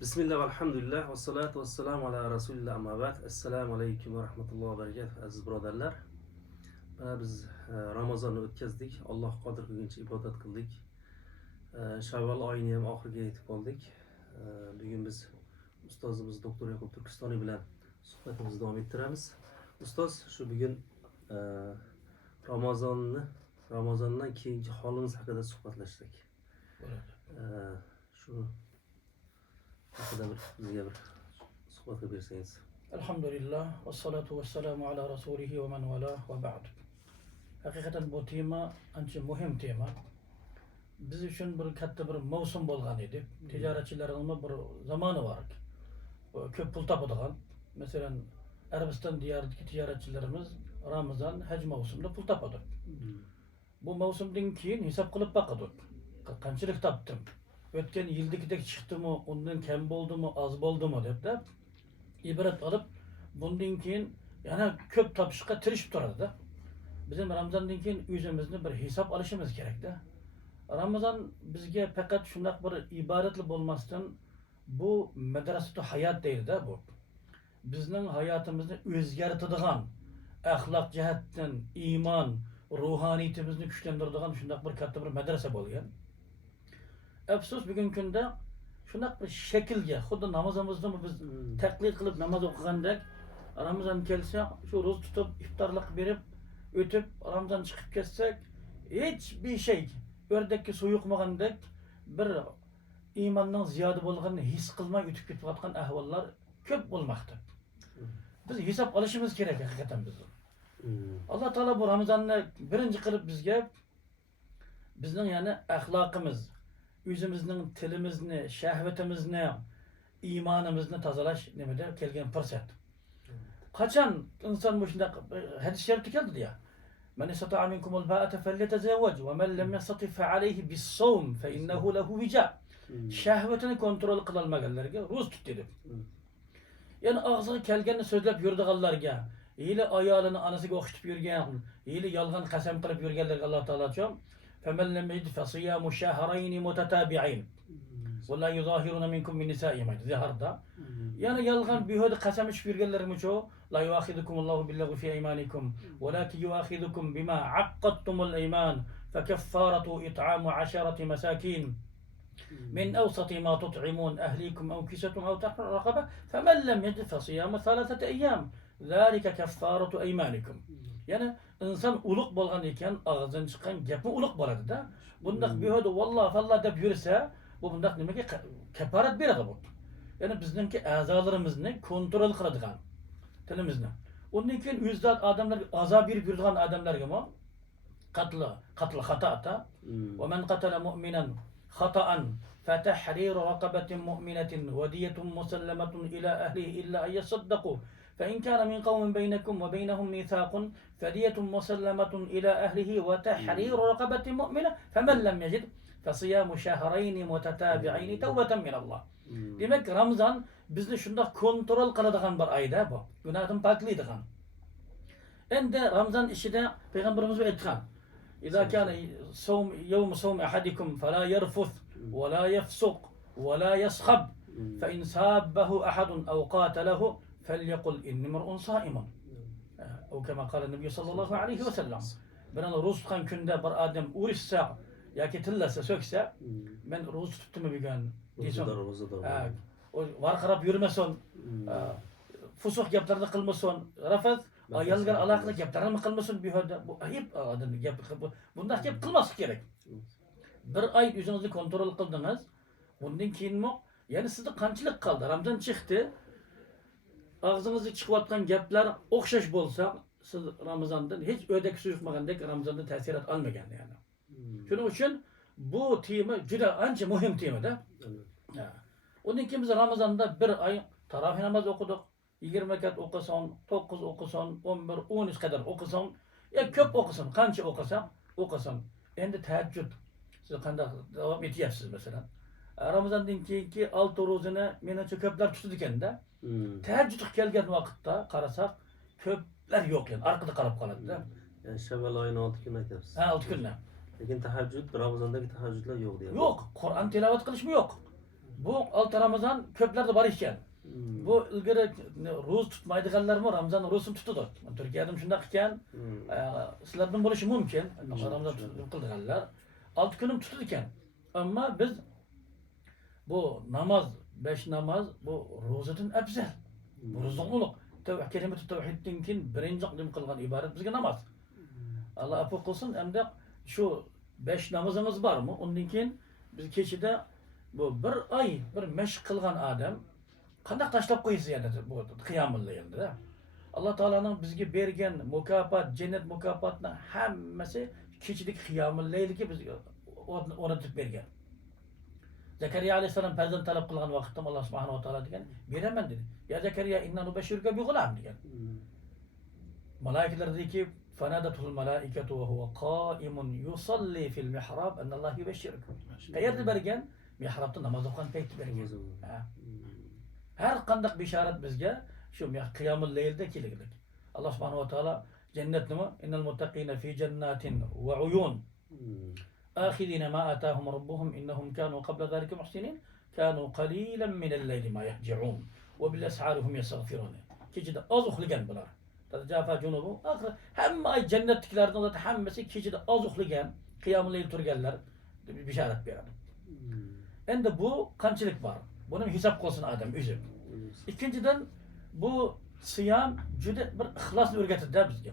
Bismillah, elhamdülillah, ve salatu ve selamu ala Resulillah amma ba'd. Esselamu aleyküm ve rahmetullahi ve berekatuhu aziz birodarlar. Biz Ramazan'ı o'tkazdik. Alloh qodir qilguncha ibodat qildik. Shavval oyini ham oxiriga yetib oldik. Bugun biz ustozimiz doktor Yaqub Turkistoniy bilan suhbatimizni davom ettiramiz. Ustoz, shu bugun Ramazondan keyingi holimiz haqida suhbatlashdik. Shu haqida bizga bir suhbat qilib bersangiz. Elhamdülillah ve salatu ve selamu ala Resulihi ve men velah ve ba'd. Hakikaten bu tema ancha muhim tema. Biz için bir katta bir mavsum bo'lgan edi. Ticaretçilerin bir zamanı var. Köp pul tapadigan. Mesela Arabistan diyarındaki ticaretçilerimiz Ramazan, hac mavsumida pul tapadi. Bu mavsumdan keyin hesap qilib baqadi. Qanchalik tapdim? O'tgan yildagidek chiqdimi, undan kam bo'ldimi, oz bo'ldimi deb de ibret alıp bundan keyin yana köp tapışqa tirishib turadi. Bizim Ramazandan keyin o'zimizni bir hisob olishimiz kerak da. Ramazan bizga faqat shundoq bir iboratli bo'lmasdan bu madrasatu hayot deydi-da bu. Bizning hayotimizni o'zgartiradigan, axloq jihatdan, iymon, ruhaniyatimizni kuchlantiradigan shundoq bir katta bir madrasa bo'lgan. Afsus bugungi kunda shundoq bir shaklga, xuddi namozimizni biz taqlid qilib namoz o'qigandek, Ramazan kelsa, shu ro'za tutib, iftorlik berib, o'tib, Ramazan chiqib ketsak, hech bir şey o'rdakka suv yo'qmagandek bir iymonning ziyoda bo'lganini his qilmay o'tib ketayotgan ahvollar ko'p bo'lmoqda. Biz hisob olishimiz kerak haqiqatan biz. Alloh taolo bu Ramazonni birinchi qilib bizga bizning yani axloqimiz, o'zimizning tilimizni, shahvatimizni, iymonimizni tozalash nimada kelgan fursat. Qachon inson bu shunday hadis sharifda keldi ya. Men istata'a minkumul ba'ata falyatazawwaj ve men lem yastati fa alayhi bis-sawm fa innahu lahu wija. Shahvatini kontrol qila olmaganlarga ro'za tut dedi. Yani ağzına kelganni so'zlab yurdiganlarga, yili ayolini anasiga o'qitib yurgan, yili yolg'on qasam qilib yurganlarga Alloh taolo chom فمن لم يجد فصيام شهرين متتابعين ولا يظاهرون منكم من نسائهم ظهردا يعني يلغن بهذا قسم شفيرجلر مشو لا يؤاخذكم الله باللغو في ايمانكم ولكن يؤاخذكم بما عقدتم الايمان فكفارة اطعام 10 مساكين من اوسط ما تطعمون اهليكم او كسوتهم او تحرير رقبه فمن لم يجد فصيام 3 ايام ذلك كفارة ايمانكم. Yani insan uluk bolgan iken ağzından çıkan gapı uluk boladı da. Bundak bir hodu vallahi fallah deb yürüse bu bundak demek ki keparet bir bu. Yani bizimki azalarımızı kontrol kıladigan tilimizni. Onun için yüzde adamlar azab bir yurdigan adamlarga mı katlı hata ata. Ve men qatala mu'minen hata'an فتحرير رقبة مؤمنة ودية مسلمة إلى أهله إلا أن يصدقوا فإن كان من قوم بينكم وبينهم ميثاق فدية مسلمة إلى أهله وتحرير رقبة مؤمنة فمن لم يجد فصيام شهرين متتابعين توبة من الله. Demek Ramazan bizni şunda kontrol kıladigan bir ayda bu. Günahdan paklaydigan. Endi Ramazan işide Peygamberimiz aytgan. İza kana sawm yawm sawm ahadikum fala yarfuth ve la yafsuq ve la yaskhab fe in sabbahu ahadun ev qatalahu فليقل إني مرء صائم أو كما قال النبي صلى الله عليه وسلم. Ben roz tutkan günde bir adam uğraşsa ya ki tillese sökse ben roz tuttum bir gün. O varkarap yürümesin, fusuk yaplarını kılmasın, rafet ayalgar alakalı yaplarını kılmasın bir hırda. Bu ayıp adam bundan yap kılması gerek. Bir ay yüzünüzü kontrol kıldınız. Bundan keyin mi? Yani sizde kançılık kaldı. Ramazan çıktı. Ağzınızı çıkıvatkan gaplar okşaş bolsa siz Ramazan'dan hiç ödek su yutmagandek Ramazan'da təsirat almagan yani. Şunun için bu tema juda ancha muhim tema da. Onun için biz Ramazan'da bir ay taravih namaz okuduk. 20 rekat okusan, 9 okusan, 11, 13 kadar okusan, ya köp okusan, kança okusan. Endi tahajjud. Siz qanday davom etyapsiz mesela. Ramazan'dan keyinki 6 ro'zani menimcha ko'plar tutadi ekanda. Tahajjud kelgan vaqtda qarasak ko'plar yo'q yani arkada qarab qoladi da. Yani Şevval ayının 6 günü aytyapsiz. Ha 6 kundan. Lekin tahajjud Ramazandagi tahajjudlar yo'q deyapti. Yo'q, Qur'on tilovat qilishmi yo'q. Bu 6 Ramazan ko'plarda bor ekan. Bu ilgari ro'z tutmaydiganlarmi Ramazon ro'zini tutadi. Turkiyada shunday ekan. Sizlardan bo'lishi mumkin. Ramazon qildiganlar 6 kunim tutadi ekan. Ammo biz bu namaz, 5 namaz bu ro'zadan afzal. Bu ro'zadan ulug'. Kelimatu tavhiddan keyin birinchi qilib qilgan iborat bizga namoz. Allah afo qilsin, hamda shu 5 namozimiz bormi? Undan keyin biz kechida bu bir oy bir mashq qilgan odam qanday tashlab qo'ysa yani bu qiyomul laylda. Alloh taolaning bizga bergan mukofot, jannat mukofotini hammasi kechidagi qiyomul laylga bizga o'rnatib bergan. Zakariya alayhissalom farzand talab qilgan vaqtda Alloh subhanahu va taolo degan, beraman dedi. Ya Zakariya inna nubashshiruka bi ghulam degan. Malaikalar dediki, fanadatul malaikatu wa huwa qa'imun yusalli fil mihrab anna Alloh yubashshiruk. Qayerda bergan? Mihrabda namoz o'qigan paytda bergan. Har qanday bishorat bizga shu qiyomul laylda keladi. Alloh subhanahu va taolo jannat nima? Innal muttaqina fi jannatin wa uyun. آخذين ما آتاهم ربهم إنهم كانوا قبل ذلك محسنين كانوا قليلا من الليل ما يهجعون وبالأسحار هم يستغفرون كيجد أزخ لجن بلا تتجافى جنوبهم آخر هم أي جنة تكلارنا ذات هم بس كيجد أزخ لجن قيام الليل ترجلر بشارة بيان عند بو kançılık var bunun hesap olsun adam üzüm ikinciden bu siyam juda bir ixlos o'rgatadi bizga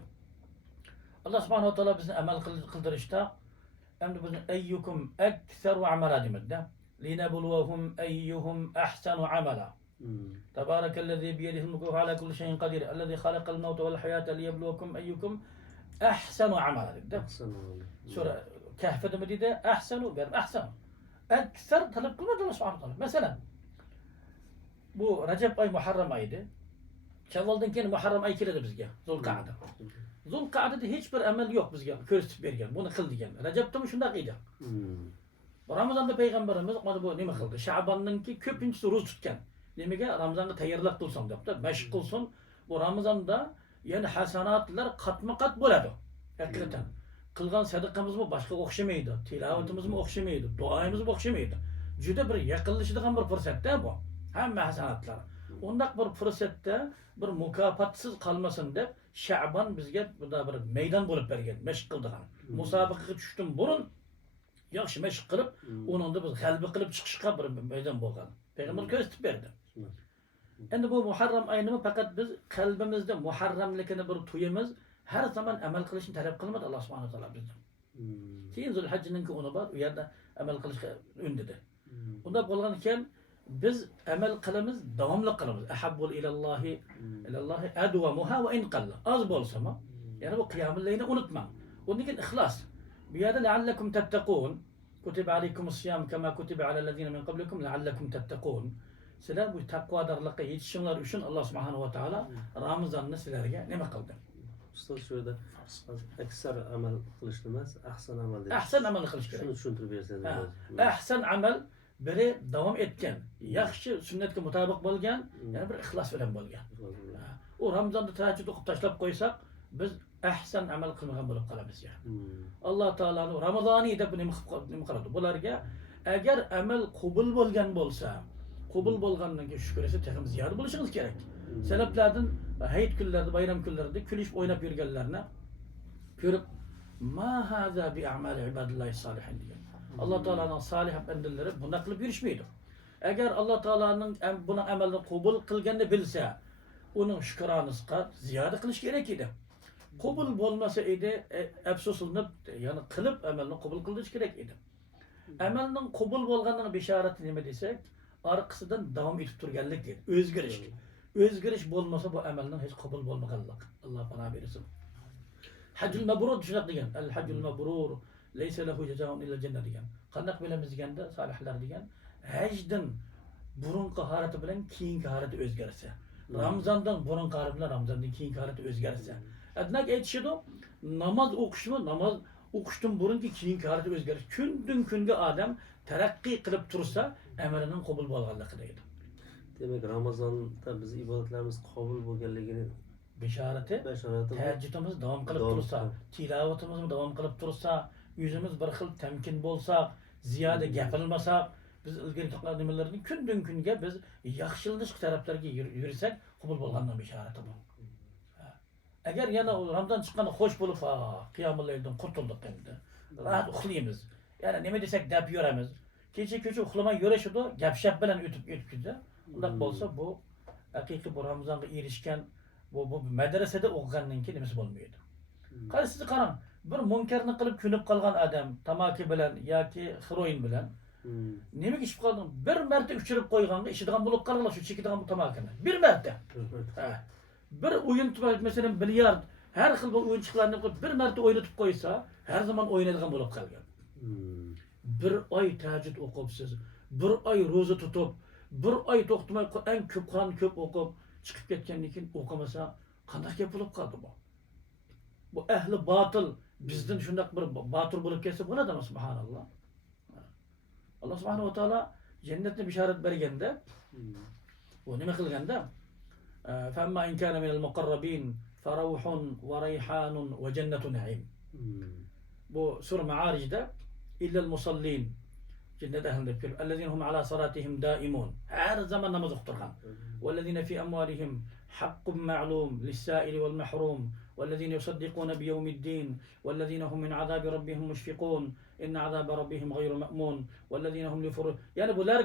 Alloh subhanahu va taolo bizni amal qildirishda Emdi bizim eyyukum ekseru amela demekte. Linebluwahum eyyuhum ahsanu amela. Tebarekellezi biyedihil mulku ve ala kulli şeyin kadir. Ellezi halakal mevte vel hayate liyebluwakum eyyukum ahsanu amela demekte. Sonra Kehf'de mi dedi? Ahsanu verb ahsanu. Ekser talep kılmadı Allah subhanahu wa ta'ala. Mesela bu Recep ay Muharrem ayıydı. Şevval'dan keyin Muharrem ay keladi bizga. Zulqa'da. Zulqa'da hiçbir amel yok bizga ko'rsatib bergan. Buni qil degan. Rajabda shunday edi. Ramazonda payg'ambarimiz mana bu nima qildi? Sha'bonningki ko'pinchisi ro'za tutgan. Nimaga? Ramazonga tayyorlab qilsin debdi. Mashq qilsin. Bu Ramazonda yana hasanatlar qatma-qat bo'ladi. Haqiqatan. Qilgan sadaqamizmi boshqa o'xshamaydi. Tilovatimizmi o'xshamaydi. Duoyimizmi o'xshamaydi. Juda bir yaqinlashadigan bir fursatda bu. Hamma hasanatlar. Undaq bir fursatda bir mukofotsiz qolmasin deb Sha'ban bizga bunda bir maydon bo'lib bergan, mashq qildigan. Musobaqaga tushdim burun yaxshi mashq qilib, uningda biz g'alaba qilib chiqishga bir maydon bo'lgan. Payg'ambar ko'rsatib berdi. Endi bu Muharram oyini faqat biz qalbimizda muharramlikini bir tuyimiz har zaman amal qilishni talab qilmadi Alloh subhanahu va taolo bizdan. Keyin Zulhajjning uni bor, u yerda amal qilishga undadi. Unda bo'lgan ekan biz amal qilamiz, davomli qilamiz. Ahabbul ilallohi adwamuha va in qalla. Az bo'lsa-mu, ya'ni bu qiyomul laylni unutmang. Undan keyin ixlos. Bu yerda la'allakum tattaqun, kutiba alaykumus siyam kama kutiba alal ladina min qablikum la'allakum tattaqun. Sizlar bu taqvodorlikqa yetishinglar uchun Alloh subhanahu va taolo Ramazonni sizlarga nima qildi? Ustoz shu yerda aksar amal qilishni emas, ahsan amal dedi. Ahsan amal qilish kerak. Shuni tushuntirib bersangiz. Ahsan amal biri davom etgan, yaxshi sunnatga mutobiq bo'lgan, yana bir ixlos bilan bo'lgan. U Ramazonda tahajjud o'qib tashlab qo'ysak, biz ahsan amal qilmagan bo'lib qolamiz ya. Alloh taolaning Ramazoniy deb nima qiladi? Bularga agar amal qabul bo'lgan bo'lsa, qabul bo'lgandan keyin shukr esa texim ziyoda bo'lishingiz kerak. Salaflardan hayit kunlarida, bayram kunlarida kulish o'ynab yurganlarni ko'rib, ma haza bi a'mali ibadillahi solihin degan. Alloh taolaning solih bandalari buni qilib yurishmaydi. Agar Alloh taolaning buni amalni qabul qilganini bilsa, uning shukronasiga ziyoda qilish kerak edi. Qabul bo'lmasa edi, afsuslanib, ya'ni qilib amalni qabul qilish kerak edi. Amalning qabul bo'lganining bishorati nima desak, orqasidan davom etib turganlik deydi. O'zgarish. O'zgarish bo'lmasa bu amalning hech qabul bo'lmaganlik. Alloh panoh bersin. Hajjul mabrur shunaq degan. Al hajjul mabrur laysa lahu jazaa'un illa jannah degan. Qanday bilamiz deganda solihlar degan, hajdan burunqi holati bilan keyingi holati o'zgarsa. Ramazondan burunqi holati bilan Ramazondan keyingi holati o'zgarsa. Adnak aytishadi, namoz o'qishmi, namoz o'qishdan burungi keyingi holati o'zgarish. Kundan kunga odam taraqqiy qilib tursa, amalining qabul bo'lganligi deydi. Demak, Ramazonda biz ibodatlarimiz qabul bo'lganligini bishorati, tahajjudimiz davom qilib tursa, tilovatimiz davom qilib tursa, yüzümüz bir xil temkin bo'lsak, ziyoda gapirmasak, biz ilgari qilgan nimalarni kundan kunga biz yaxshilanish taraflarga yursak, qabul bo'lgandan bishorati bu. Agar yana Ramazon chiqqanda xo'sh bo'lib, qiyomul layldan qurtuldik endi. Rahat uxlaymiz. Yani nima desak deb yuramiz. Kecha uxlamay yurishdi, gap-shap bilan o'tib ketdi. Undaq bo'lsa bu haqiqiy bu Ramazonga erishgan bu madrasada o'qigandan keyin nimasi bo'lmaydi. Qara sizni qarang, bir munkarni qilib kunib qolgan odam tamaki bilan yoki heroin bilan nimaga ishib qolding? Bir marta uchirib qo'yganda ishidigan bo'lib qolganlar shu chekidigan bu tamakini. Bir marta. Bir o'yin masalan bilyard, har xil bu o'yinchilarni bir marta o'ynatib qo'ysa, har zaman o'ynaydigan bo'lib qolgan. Bir oy tahajjud o'qibsiz, bir oy ro'za tutib, bir oy to'xtamay eng ko'p Qur'on ko'p o'qib, chiqib ketgandan keyin o'qimasa, qanday gap bo'lib qoldi bu? Bu ahli batil bizdan shunday bir batir bo'lib kelsa bo'ladimi subhanalloh? Alloh subhanahu va taolo jannatni bishorat berganda, u nima qilganda? فأما إن كان من المقربين فروح وريحان وجنة نعيم. Bu Sur Ma'arij'de illel musallin cennet ehlinde diyor. Ellezine hum ala salatihim daimun. Her zaman namaz okuturgan. Vellezine fi amwalihim hakkun ma'lum lis-sa'ili vel mahrum. Vellezine yusaddiquna bi yevmiddin. Vellezine hum min azabi rabbihim mushfiqun. İnne azabe rabbihim gayru ma'mun. Vellezine hum li furuj. Yani bular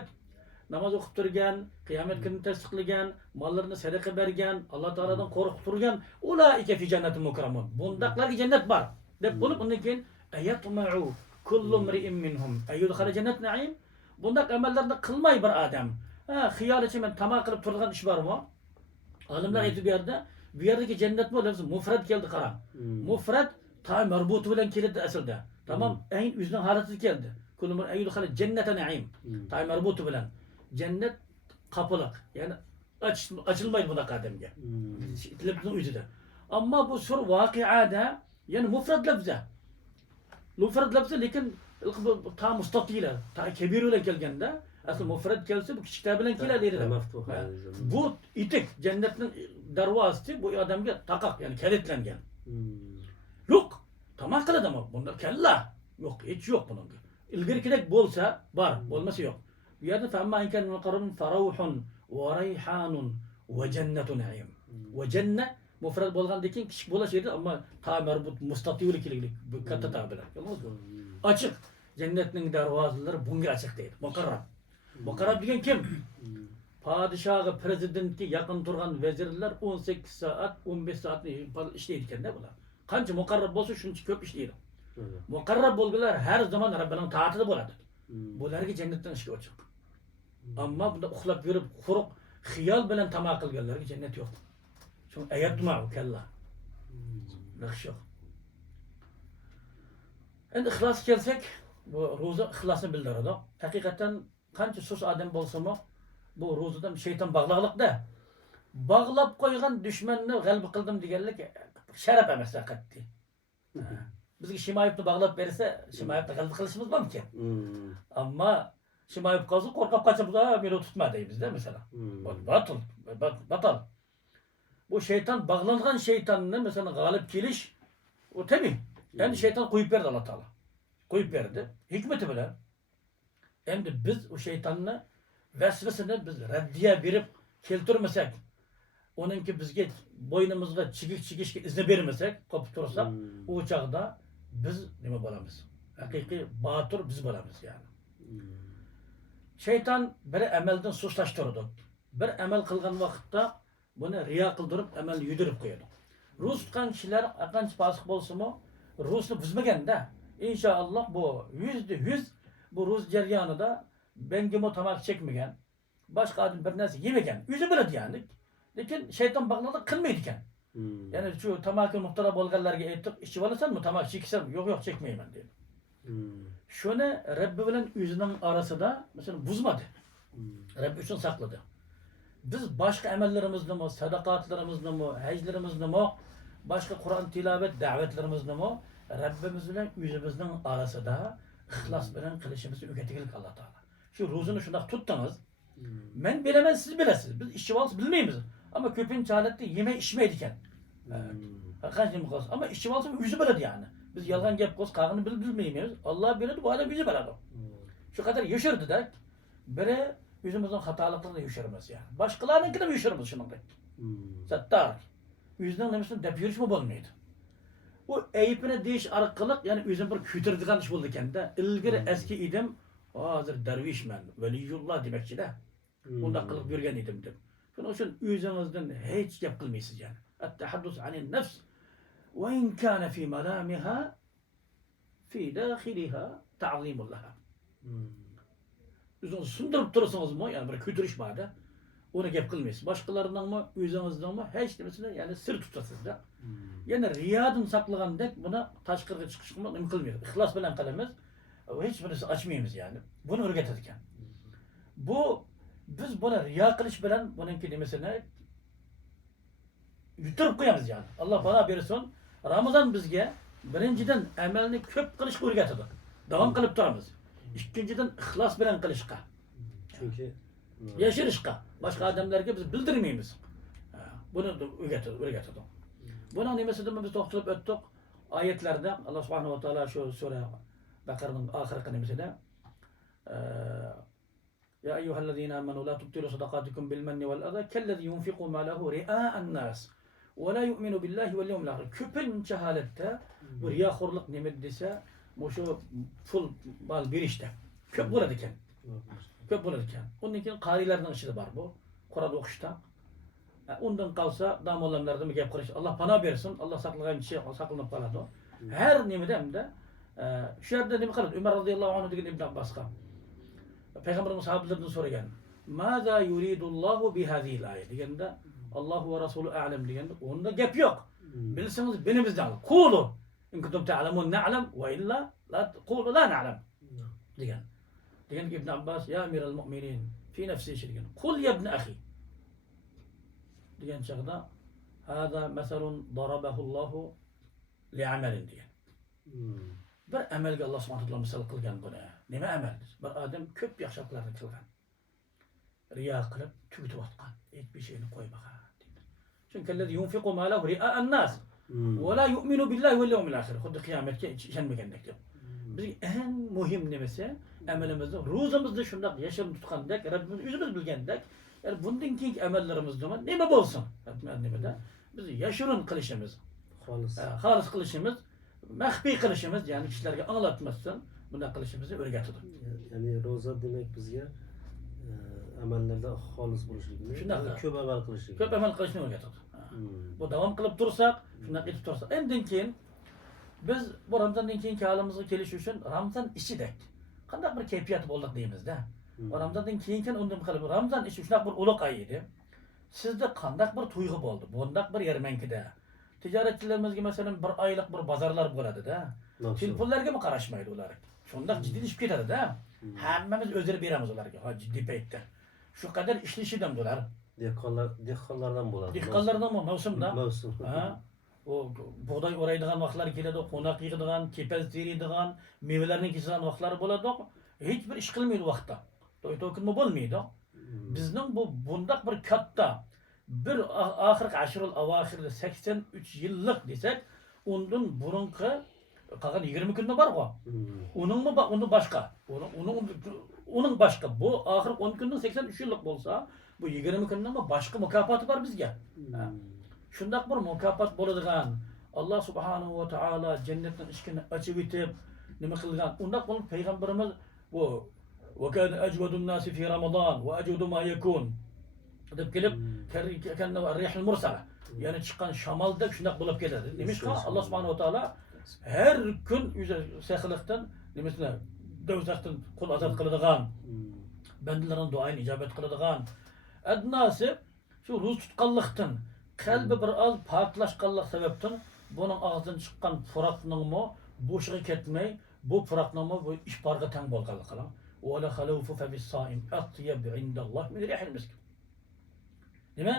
namaz o'qib turgan, qiyomat kunini tasdiqlagan, mollarini sadaqa bergan, Alloh taoladan qo'rqib turgan, ulaika fi jannatin mukramun. Bundaqlarga jannat bor. Deb bo'lib undan keyin ayatma'u kullu imri'in minhum ayyudkhala jannat na'im. Bundaq amallarni qilmay bir odam, xiyolicha men tamoq qilib turgan ish bormi? Olimlar aytib berdi, bu yerdagi jannat bu lafzi mufrad keldi qarang. Mufrad ta marbut bilan keldi aslida. Tamam, eng o'zining holati keldi. Kullu imri'in ayyudkhala jannatan na'im. Ta marbut bilan cennet kapılık. Yani açılmaydı bu da kademge. Lafzın üzerinde. Ama bu sur vakiada yani mufrad lafzı. Mufrad lafzı lekin ta mustatila, ta kebir ile gelgende asıl mufrad gelse bu küçük tabilen kilerleri de. Bu itik cennetin darvazı bu adamga takak yani kilitlengen. Yok. Tamam kıl adamı. Bunda kella. Yok hiç yok bunun. İlgiri kidek bolsa var. Olması yok. يا فأما إن كان من القرن فروح وريحان وجنة نعيم. وجنة مفرد بولغان ديكين كişik bola şeydi ama ta merbut mustatiyul ikilik katta tabiler. Açık. Cennetin darvazaları bunga açık değil. Mukarrab. Mukarrab degan kim? Padişahı, prezidentki yakın turgan vezirler 18 saat, 15 saat işleydi ekan da bular. Qancha mukarrab bo'lsa shuncha ko'p ishlaydi. Mukarrab bo'lganlar har zaman Rabbining taatida bo'ladi. Bularga jannatdan ishga ochiq. Ama bunda uxlab yurib, quruq xiyol bilan tamoq qilganlarga jannat yo'q. Shu ayatma'u kalla. Yaxshi yo'q. Endi ixlos kelsak, bu ro'za ixlosni bildiradi. Haqiqatan qancha sus odam bo'lsa-mu, bu ro'zadan shayton bog'liqlikda. Bog'lab qo'ygan dushmanni g'alaba qildim deganlik sharaf emas haqiqatda. Bizga Shimayevni bog'lab bersa, Shimayevni g'alaba qilishimiz mumkin. Ammo Shimayev qolsa qo'rqib qochib, meni tutma deymizda mesela. Batal. Bu şeytan bağlangan şeytanını mesela g'olib kelish o tabii. Endi şeytan qo'yib berdi Alloh taolo. Qo'yib berdi. Hikmeti bilan. Endi biz o şeytanni vasvasini biz raddiya berib keltirmasak, onunki bizga bo'ynimizga chigishga izn bermasak, qopib tursak, o chaqda biz nima bo'lamiz? Haqiqiy botir biz bo'lamiz yani. Şeytan bir amelden suslaştırdı. Bir amel kılgan vakitte bunu riya kıldırıp amel yüdürüp koydu. Rus tutkan kişiler qancha fasık bolsa mu, Rus'u buzmagan da. İnşallah bu %100 bu Rus jarayonida bengimo tamoq çekmegen, başka adam bir narsa yemegen, yüzü biladi yani. Lekin şeytan bağlılık kılmaydı ekan. Yani şu tamoqni muhtara bo'lganlarga aytib, ichib olasanmi, tamoq cheksam, yo'q chekmayman dedi. Şunu Rabbi bilen yüzünün arasında mesela buzmadı. Rabbi için sakladı. Biz başka emellerimizde mi, sadakatlerimizde mi, heclerimizde mi, başka Kur'an tilavet davetlerimizde mi, Rabbimiz bilen yüzümüzün arasında ihlas bilen kılışımızı öğretilik Allah Teala. Şu ruzunu şundak tuttunuz. Ben bilemem siz bilesiniz. Biz işçi valsı bilmeyiz. Ama köpün çaletti yeme içmeydiken. Ama işçi valsı yüzü biledi yani. Biz yalan gap koz, kağını bilmeyiz. Allah biledi, bu adam yüzü biledi. Şu kadar yaşırdı da, Biri yüzümüzün hatalıklarını yuşurmaz yani. Başkalarınınkini de yuşurmaz şununla. Sattar. Yüzünden nemesini dep yürüyüş mü bulmaydı. O eyipini deyiş arkalık yani yüzüm bir kütürdiğen iş buldu kendi. İlgiri eski idim. Hazır dervişmen, veliyullah demekçi de. Onda kılıp yürgen idim dedim. Şunun için yüzünüzden hiç yap kılmayısınız yani. التحدث عن النفس وإن كان في ملامها في داخلها تعظيم لها. Yüzünüzü sındırıp durursanız mı yani bir kötü iş var da onu gep kılmayız. Başkalarından mı yüzünüzden mi hiç demesine yani sır tutasınız da. Yani riyadın saklagan dek buna taşkırga çıkışma mümkün kılmıyor. İhlas bilen kalemiz hiç birisi açmayımız yani. Bunu öğretirken. Bu biz buna riya kılış bilen bununki demesine yuturup koyamız yani. Allah bana verirsin. Ramazan bizge birinciden emelini köp kılış öğretirdi. Devam kılıp duramız. İkinciden ihlas bilen kılışka. Çünkü Yaşırışka. Başka adamlarga biz bildirmeyimiz. Bunu da öğretirdi. Buna nimesinden biz toxtulup öttük. Ayetlerde Allah subhanahu wa ta'ala şu sure Bakara'nın ahirki nimesinde Ya eyyühellezine amenu la tubtilu sadakatikum bil menni vel adha kellezi yunfiqu malehu ri'a'an nas ve la yu'minu billahi vel yevmil ahir. Köpünçe halette bu riyakhorluk nimet dese bu şu pul bal bir işte. Köp burada iken. Köp burada iken. Onun için qarilerden işi de var bu. Kur'an okuşta. Ondan kalsa dam olanlarda mı gap qilish Allah pana bersin. Allah saklagan kishi saqlanib qoladi. Her nimeden de şu yerda nima qiladi? Umar radhiyallohu anhu degan Ibn Abbasqa. Peygamberimiz sahabelerden soragan. Maza yuridullahu bi hadhihi al-ayat deganda Allahu ve Resulü a'lem deganda onda gap yok. Bilseniz bilimizden. Qulu in kuntum ta'lamun na'lam ve illa la qulu la na'lam. Degan. Degan İbn Abbas ya emiral mu'minin fi nefsi şey degan. Kul ya ibn akhi. Degan çağda hada meselun darabahullahu li'amelin degan. Bir amelga Allah subhanahu wa ta'ala misal qilgan buni. Nima amaldir? Bir adam ko'p yaxshiliklarni qilgan. Riyo qilib tugitib atgan. Hiçbir şeyini qo'ymagan deydi. Chunki allazi yunfiqu malahu ri'a'an nas ve la yu'minu billahi vel yevmil ahir. Xuddi qiyomatga ishonmagandek deb. Bizning eng muhim nimasi amalimizni ro'zamizda shundoq yashirin tutgandek, Rabbimiz o'zimiz bilgandek, yani bundan keyingi amallarimizda nima bo'lsin? Nimada biz yashirin qilishimiz, xolis qilishimiz, maxfiy qilishimiz, yani kishilarga anglatmasdan bunday qilishimizni o'rgatadi. Yani roza demek bizga amellerde xolis bo'lishligini, ko'p amal qilishligini. Ko'p amal qilishni o'rgatadi. Bu davom qilib tursak, shunday etib tursak, undan keyin biz bu Ramazondan keyingi halimizga kelish uchun Ramazon ichidek qanday bir kayfiyat bo'ldik deymizda. Ramazondan keyin undan qilib Ramazon ichi shunday bir ulug' oy edi. Sizda qanday bir tuyg'u bo'ldi? Bundaq bir yarmankida. Tijoratchilarimizga masalan bir oylik bir bozorlar bo'ladi-da. Telefonlarga mı qarashmaydi ular? Shundoq jiddiyleşib ketadi-da. Hammamiz o'zini beramiz ularga, ha jiddiy paytda. Shu qadar ishlashidan bular. Dehqonlardan bo'ladi. Dehqonlardan mavsumda. Mavsum. Ha? O buğday o'raydigan vaqtlar keladi, qo'noq yig'adigan, kepaz teriydigan, mevalarni kesadigan vaqtlar bo'ladi. Hech bir ish qilmaydi vaqtda. To'y-to'kinma bo'lmaydi. Bizning bu bundaq bir katta bir oxirgi ashrul avaxirda 83 yillik desak, undan burunqi qolgan 20 kunda bor-ku. Onun başqa. Onun başqa. Bu oxirgi 10 kundan 83 yillik bo'lsa, bu 20 kundan başqa mukofoti bor bizga. Shundaq bir mukofot bo'ladigan Allah subhanahu wa ta'ala jannatning eshigini ochib etib nima qilgan? Undaq bo'lib payg'ambarimiz bu va kana ajwadun nasi fi Ramazon va ajwadu ma yakun deb kelib kana rihul mursala. Yani chiqqan shamoldek shundaq bo'lib keladi. Demakki Allah subhanahu wa ta'ala her kun sahilikdan nimasini dovzaqdan qul azod qiladigan, bandalarning duoini ijobat qiladigan adnasi shu ro'z tutqanlikdan qalbi bir oz poklashganlik sababdan buning og'zidan chiqqan furoqningmi bo'shiga ketmay, bu furoqningmi bu ishborga tang bo'lganligi. Wa la khalufu fa bis-saim atyab indalloh min rihil misk. Nima?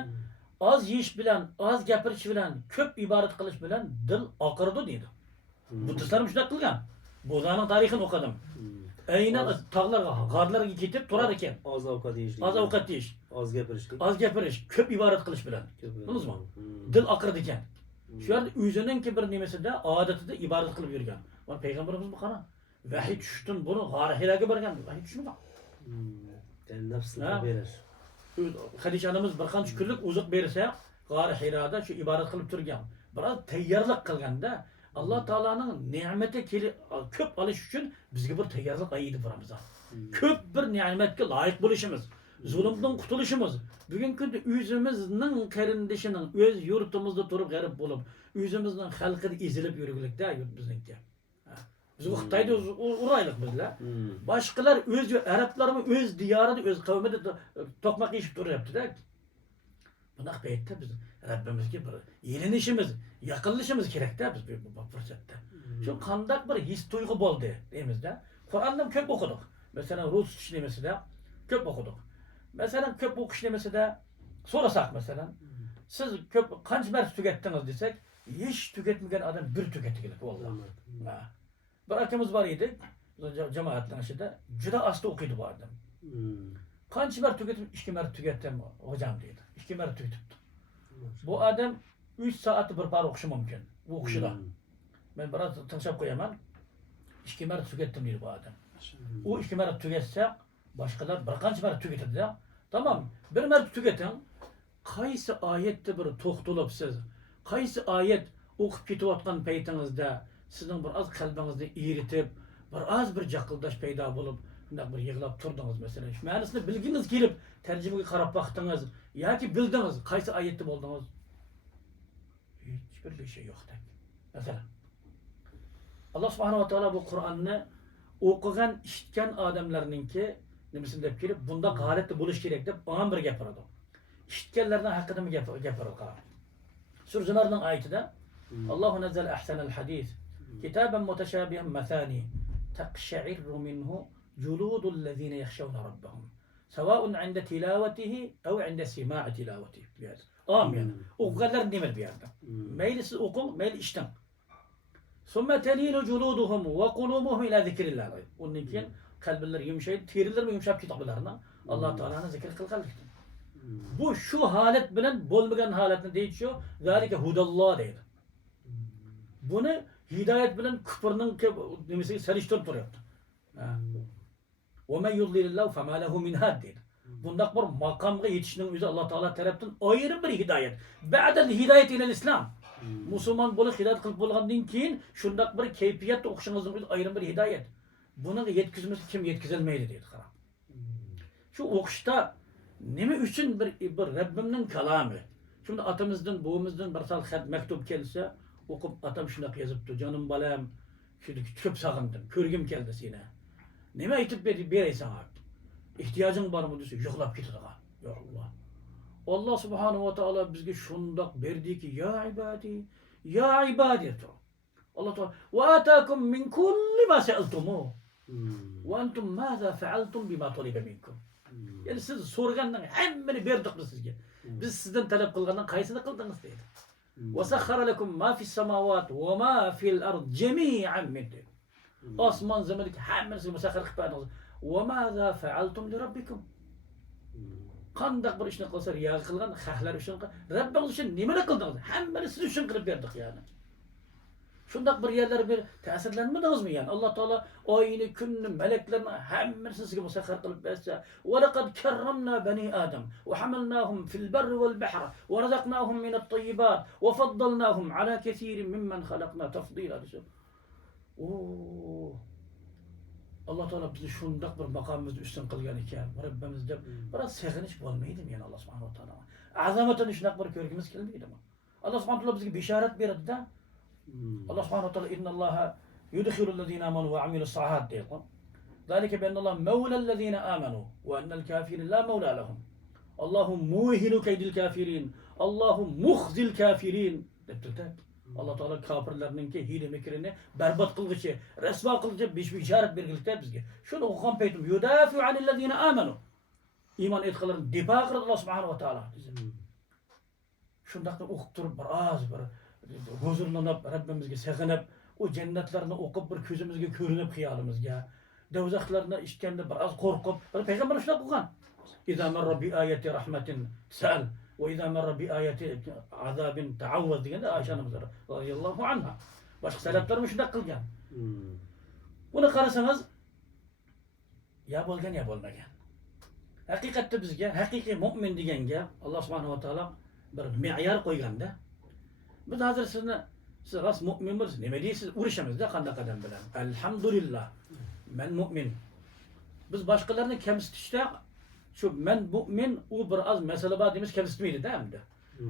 Az yeyish bilan, az gapirish bilan, ko'p ibodat qilish bilan dil oqirdi deydi. Buddistlar shunday qilgan. Bo'zaning tarixini o'qidim. Aynan tog'larga, g'orlarga ketib turar ekan. Az ovqat yeyish. Az ovqat yeyish. Az gapirishlik. Az gapirish, ko'p ibodat qilish bilan. Bildingizmi? Dil oqirdi ekan. Shu yerda o'zining bir nimasida, odatida ibodat qilib yurgan. Mana payg'ambarimiz bu qara. Vahiy tushdan buni g'or Hiraga borgan. Vahiy tushmagan. Yani nefsini Ha? verir. Hadice anamız bir qancha kunlik uzuq bersa, g'ori Hirada shu ibodat qilib turgan. Biroz tayyorlik qilganda Alloh taolaning ne'mati ko'p olish uchun bizga bir tayyorlik ayidi Ramazon. Ko'p bir ne'matga loyiq bo'lishimiz, zulmdan qutulishimiz. Bugungi kunda o'zimizning qarindishining o'z yurtimizda turib g'arib bo'lib, o'zimizning xalqida ezilib yurgulikda yurt bizniki. Biz bu Xitoyda uraylik bizlar. Boshqalar o'z arablarmi o'z diyorida, o'z qavmida to'qmoq yeyib turyapti-da. Bunaqa paytda biz Rabbimizga bir yelinishimiz, yaqinlashimiz kerak-da biz bu fursatda. Shu qandaq bir his tuyg'u bo'ldi deymizda. Qur'onni ko'p o'qidik. Masalan, rus ishlemasida ko'p o'qidik. Masalan, ko'p o'qish nemasida so'rasak masalan, siz ko'p qancha marta tugatdingiz desak, hech tugatmagan odam bir tugatgan vallahi. Bir akamiz bor edi, jamoatning ichida juda asta o'qiydi bu odam. Qancha marta tugatdim? 2 marta tugatdim hojam deydi. 2 marta tugatibdi. Bu odam 3 soat bir par o'qishi mumkin. Bu o'qishida. Men biroz tinglab qo'yaman. 2 marta tugatdim deydi bu odam. U 2 marta tugatsa, boshqalar bir qancha marta tugatadi-da. Tamam, bir marta tugating. Qaysi oyatda bir to'xtalibsiz? Qaysi oyat o'qib ketayotgan paytingizda sizning bir oz qalbingizni eritib, bir oz bir jaqildash paydo bo'lib, shunday bir yig'lab turdingiz masalan. Shu ma'nosini bilgingiz kelib, tarjimaga qarab vaqtingiz yoki bildingiz, qaysi oyatda bo'ldingiz? Hech bir şey yo'qda. Masalan, Alloh subhanahu va taolo bu Qur'onni o'qigan, eshitgan odamlarningki nimasini deb kelib, bunda holatda bo'lish kerak deb ona bir gapiradi. Eshitganlardan haqida gapiradi. Sura Zumarning oyatida Allohu nazzal ahsanal hadis kitaban mutashabihan mathani taqsha'irru minhu juludul ladzina yakhshawna rabbahum sawa'un 'inda tilawatihi aw 'inda sima'i tilawatihi. Amin. O'qiganlar nima bu yerda? Mayli siz o'qing, mayli eshiting. Summa talinu juluduhum wa qulubuhum ila zikrillah. Undan keyin qalblar yumshaydi, terilar yumshab ketadilarni Alloh taolani zikr qilganlikdan. Bu şu holat bilan bo'lmagan holatni deydi shu, zalika hudalloh deydi. Buni hidoyat bilan kufrning nimasiga solishtirib turyapti. Wa may yudlilillahu fama lahu min had deydi. Bundaq bir maqomga yetishning o'zi Alloh taolo tarafdan ayrim bir hidoyat. Ba'da hidoyat ila islom. Musulmon bo'lib hidoyat qilib bo'lgandan keyin shundaq bir kayfiyatda o'qishingizning o'zi ayrim bir hidoyat. Buni yetkazmasa kim yetkazolmaydi deydi qarab. Shu o'qishda nima uchun bir Rabbimning kalomi. Shunda atamizdan, buvimizdan bir sal xat maktub kelsa, o'qib atam shunaqa yozibdi. Jonim bolam, shuni ko'p sog'indim, ko'rgim keldi seni. Nima aytib beraysan? Ehtiyojing bormi desa, yo'qlab ketadi. Ya Allah. Allah subhanahu va taolo bizga shundoq berdiki, ya ibadi. Allah taolo va atakum min kulli ma sa'altumuh. Wa antum madha fa'altum bima taliba minkum. Yani siz so'rgandan hammani berdik biz sizga. Biz sizdan talab qilgandan qaysini qildingiz deydi. Wa sakhkhara lakum ma fis samawati wa ma fil ard jami'an min. Osmon zaminiki hammasini musakhkhar qilib berdingiz. Wa madha fa'altum li rabbikum. Qandaq bir ishni qilsa riyo qilgan, xalqlar uchun, Rabbingiz uchun nima qildingiz? Hammani siz uchun qilib berdik yani. Shundaq bir yerlar bir ta'sirlanmadingizmi yani? Alloh taolo oyini, kunni, malaklarni hammasini sizga musakhkhar qilib bersa, "Va laqad karramna bani Adam va hamalnahum fil barri wal bahri va razaqnahum min at-tayyibat va faddalnahum ala kaseerin mimman khalaqna tafdila." Allah taolo bizni shundaq bir maqomimizni ustun qilgan ekan. Rabbimiz deb biroz seg'inish bo'lmaydimi yani Alloh subhanahu va taolo? Azamatini shunaq bir ko'rgimiz kelmaydimi? Alloh subhanahu va taolo bizga bishorat beradi-da. Allah subhanahu wa ta'ala inna Allaha yudkhilul ladzina amanu wa amilus solihat deydi. Zalika bi anna Allah mawlal ladzina amanu wa annal kafirin la mawla lahum. Allahu muhinu kaydil kafirin. Allahu mukhzil kafirin. Debdi. Allah taolo kafirlarninki hiyla mekrini berbat qilguchi, rasvo qilguchi bishorat bergilikda bizga. Shuni o'qigan paytim yudafi anil ladzina amanu. Iymon etganlarni difa qiladi Alloh subhanahu wa ta'ala. Shundaqda o'qib turib biroz bir huzurlanib, Rabbimizga seg'inib, o jannatlarni o'qib bir ko'zimizga ko'rinib xiyolimizga, do'zaxlarni eshitganda biroz qo'rqib, payg'ambar shunday qilgan. İza marra bi ayati rahmatin sal va iza marra bi ayati azabin ta'awwaz deganda Oysha onamiz radhiyallohu anha. Boshqa salaflarimiz shunday qilgan. Buni qarasangiz ya bo'lgan ya bo'lmagan. Haqiqatda bizga haqiqiy mu'min deganga Alloh subhanahu va taolo bir me'yor qo'yganda, biz hozir siz rost mu'min bo'lsiz, nima deysiz? Urishamizda qanday qadam bilan. Alhamdulillah. Men mu'min. Biz boshqalarni kamsitishda shu men mu'min u bir az masala bor deymiz, kamsitmaydi-da endi.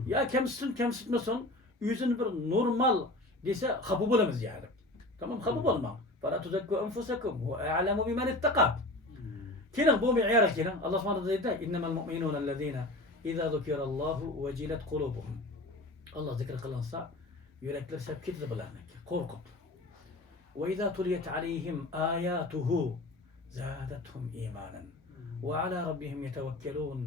Ya kamsitmasin, yüzünü bir normal dese xafa bo'lamiz yani. Tamam, xafa bo'lmang. Fala tuzakku anfusakum wa a'lamu biman ittaqa. Keling bu me'yor keling. Alloh subhanahu va taolo innamal mu'minuna allazina idza zukirallohu wajilat qulubuhum. Allah zikr qilinsa, yuraklar sab ketadi bularning, qo'rqib. Wa idza tuliyat alayhim ayatuhu zadatuhum imanan wa ala rabbihim yatawakkalun.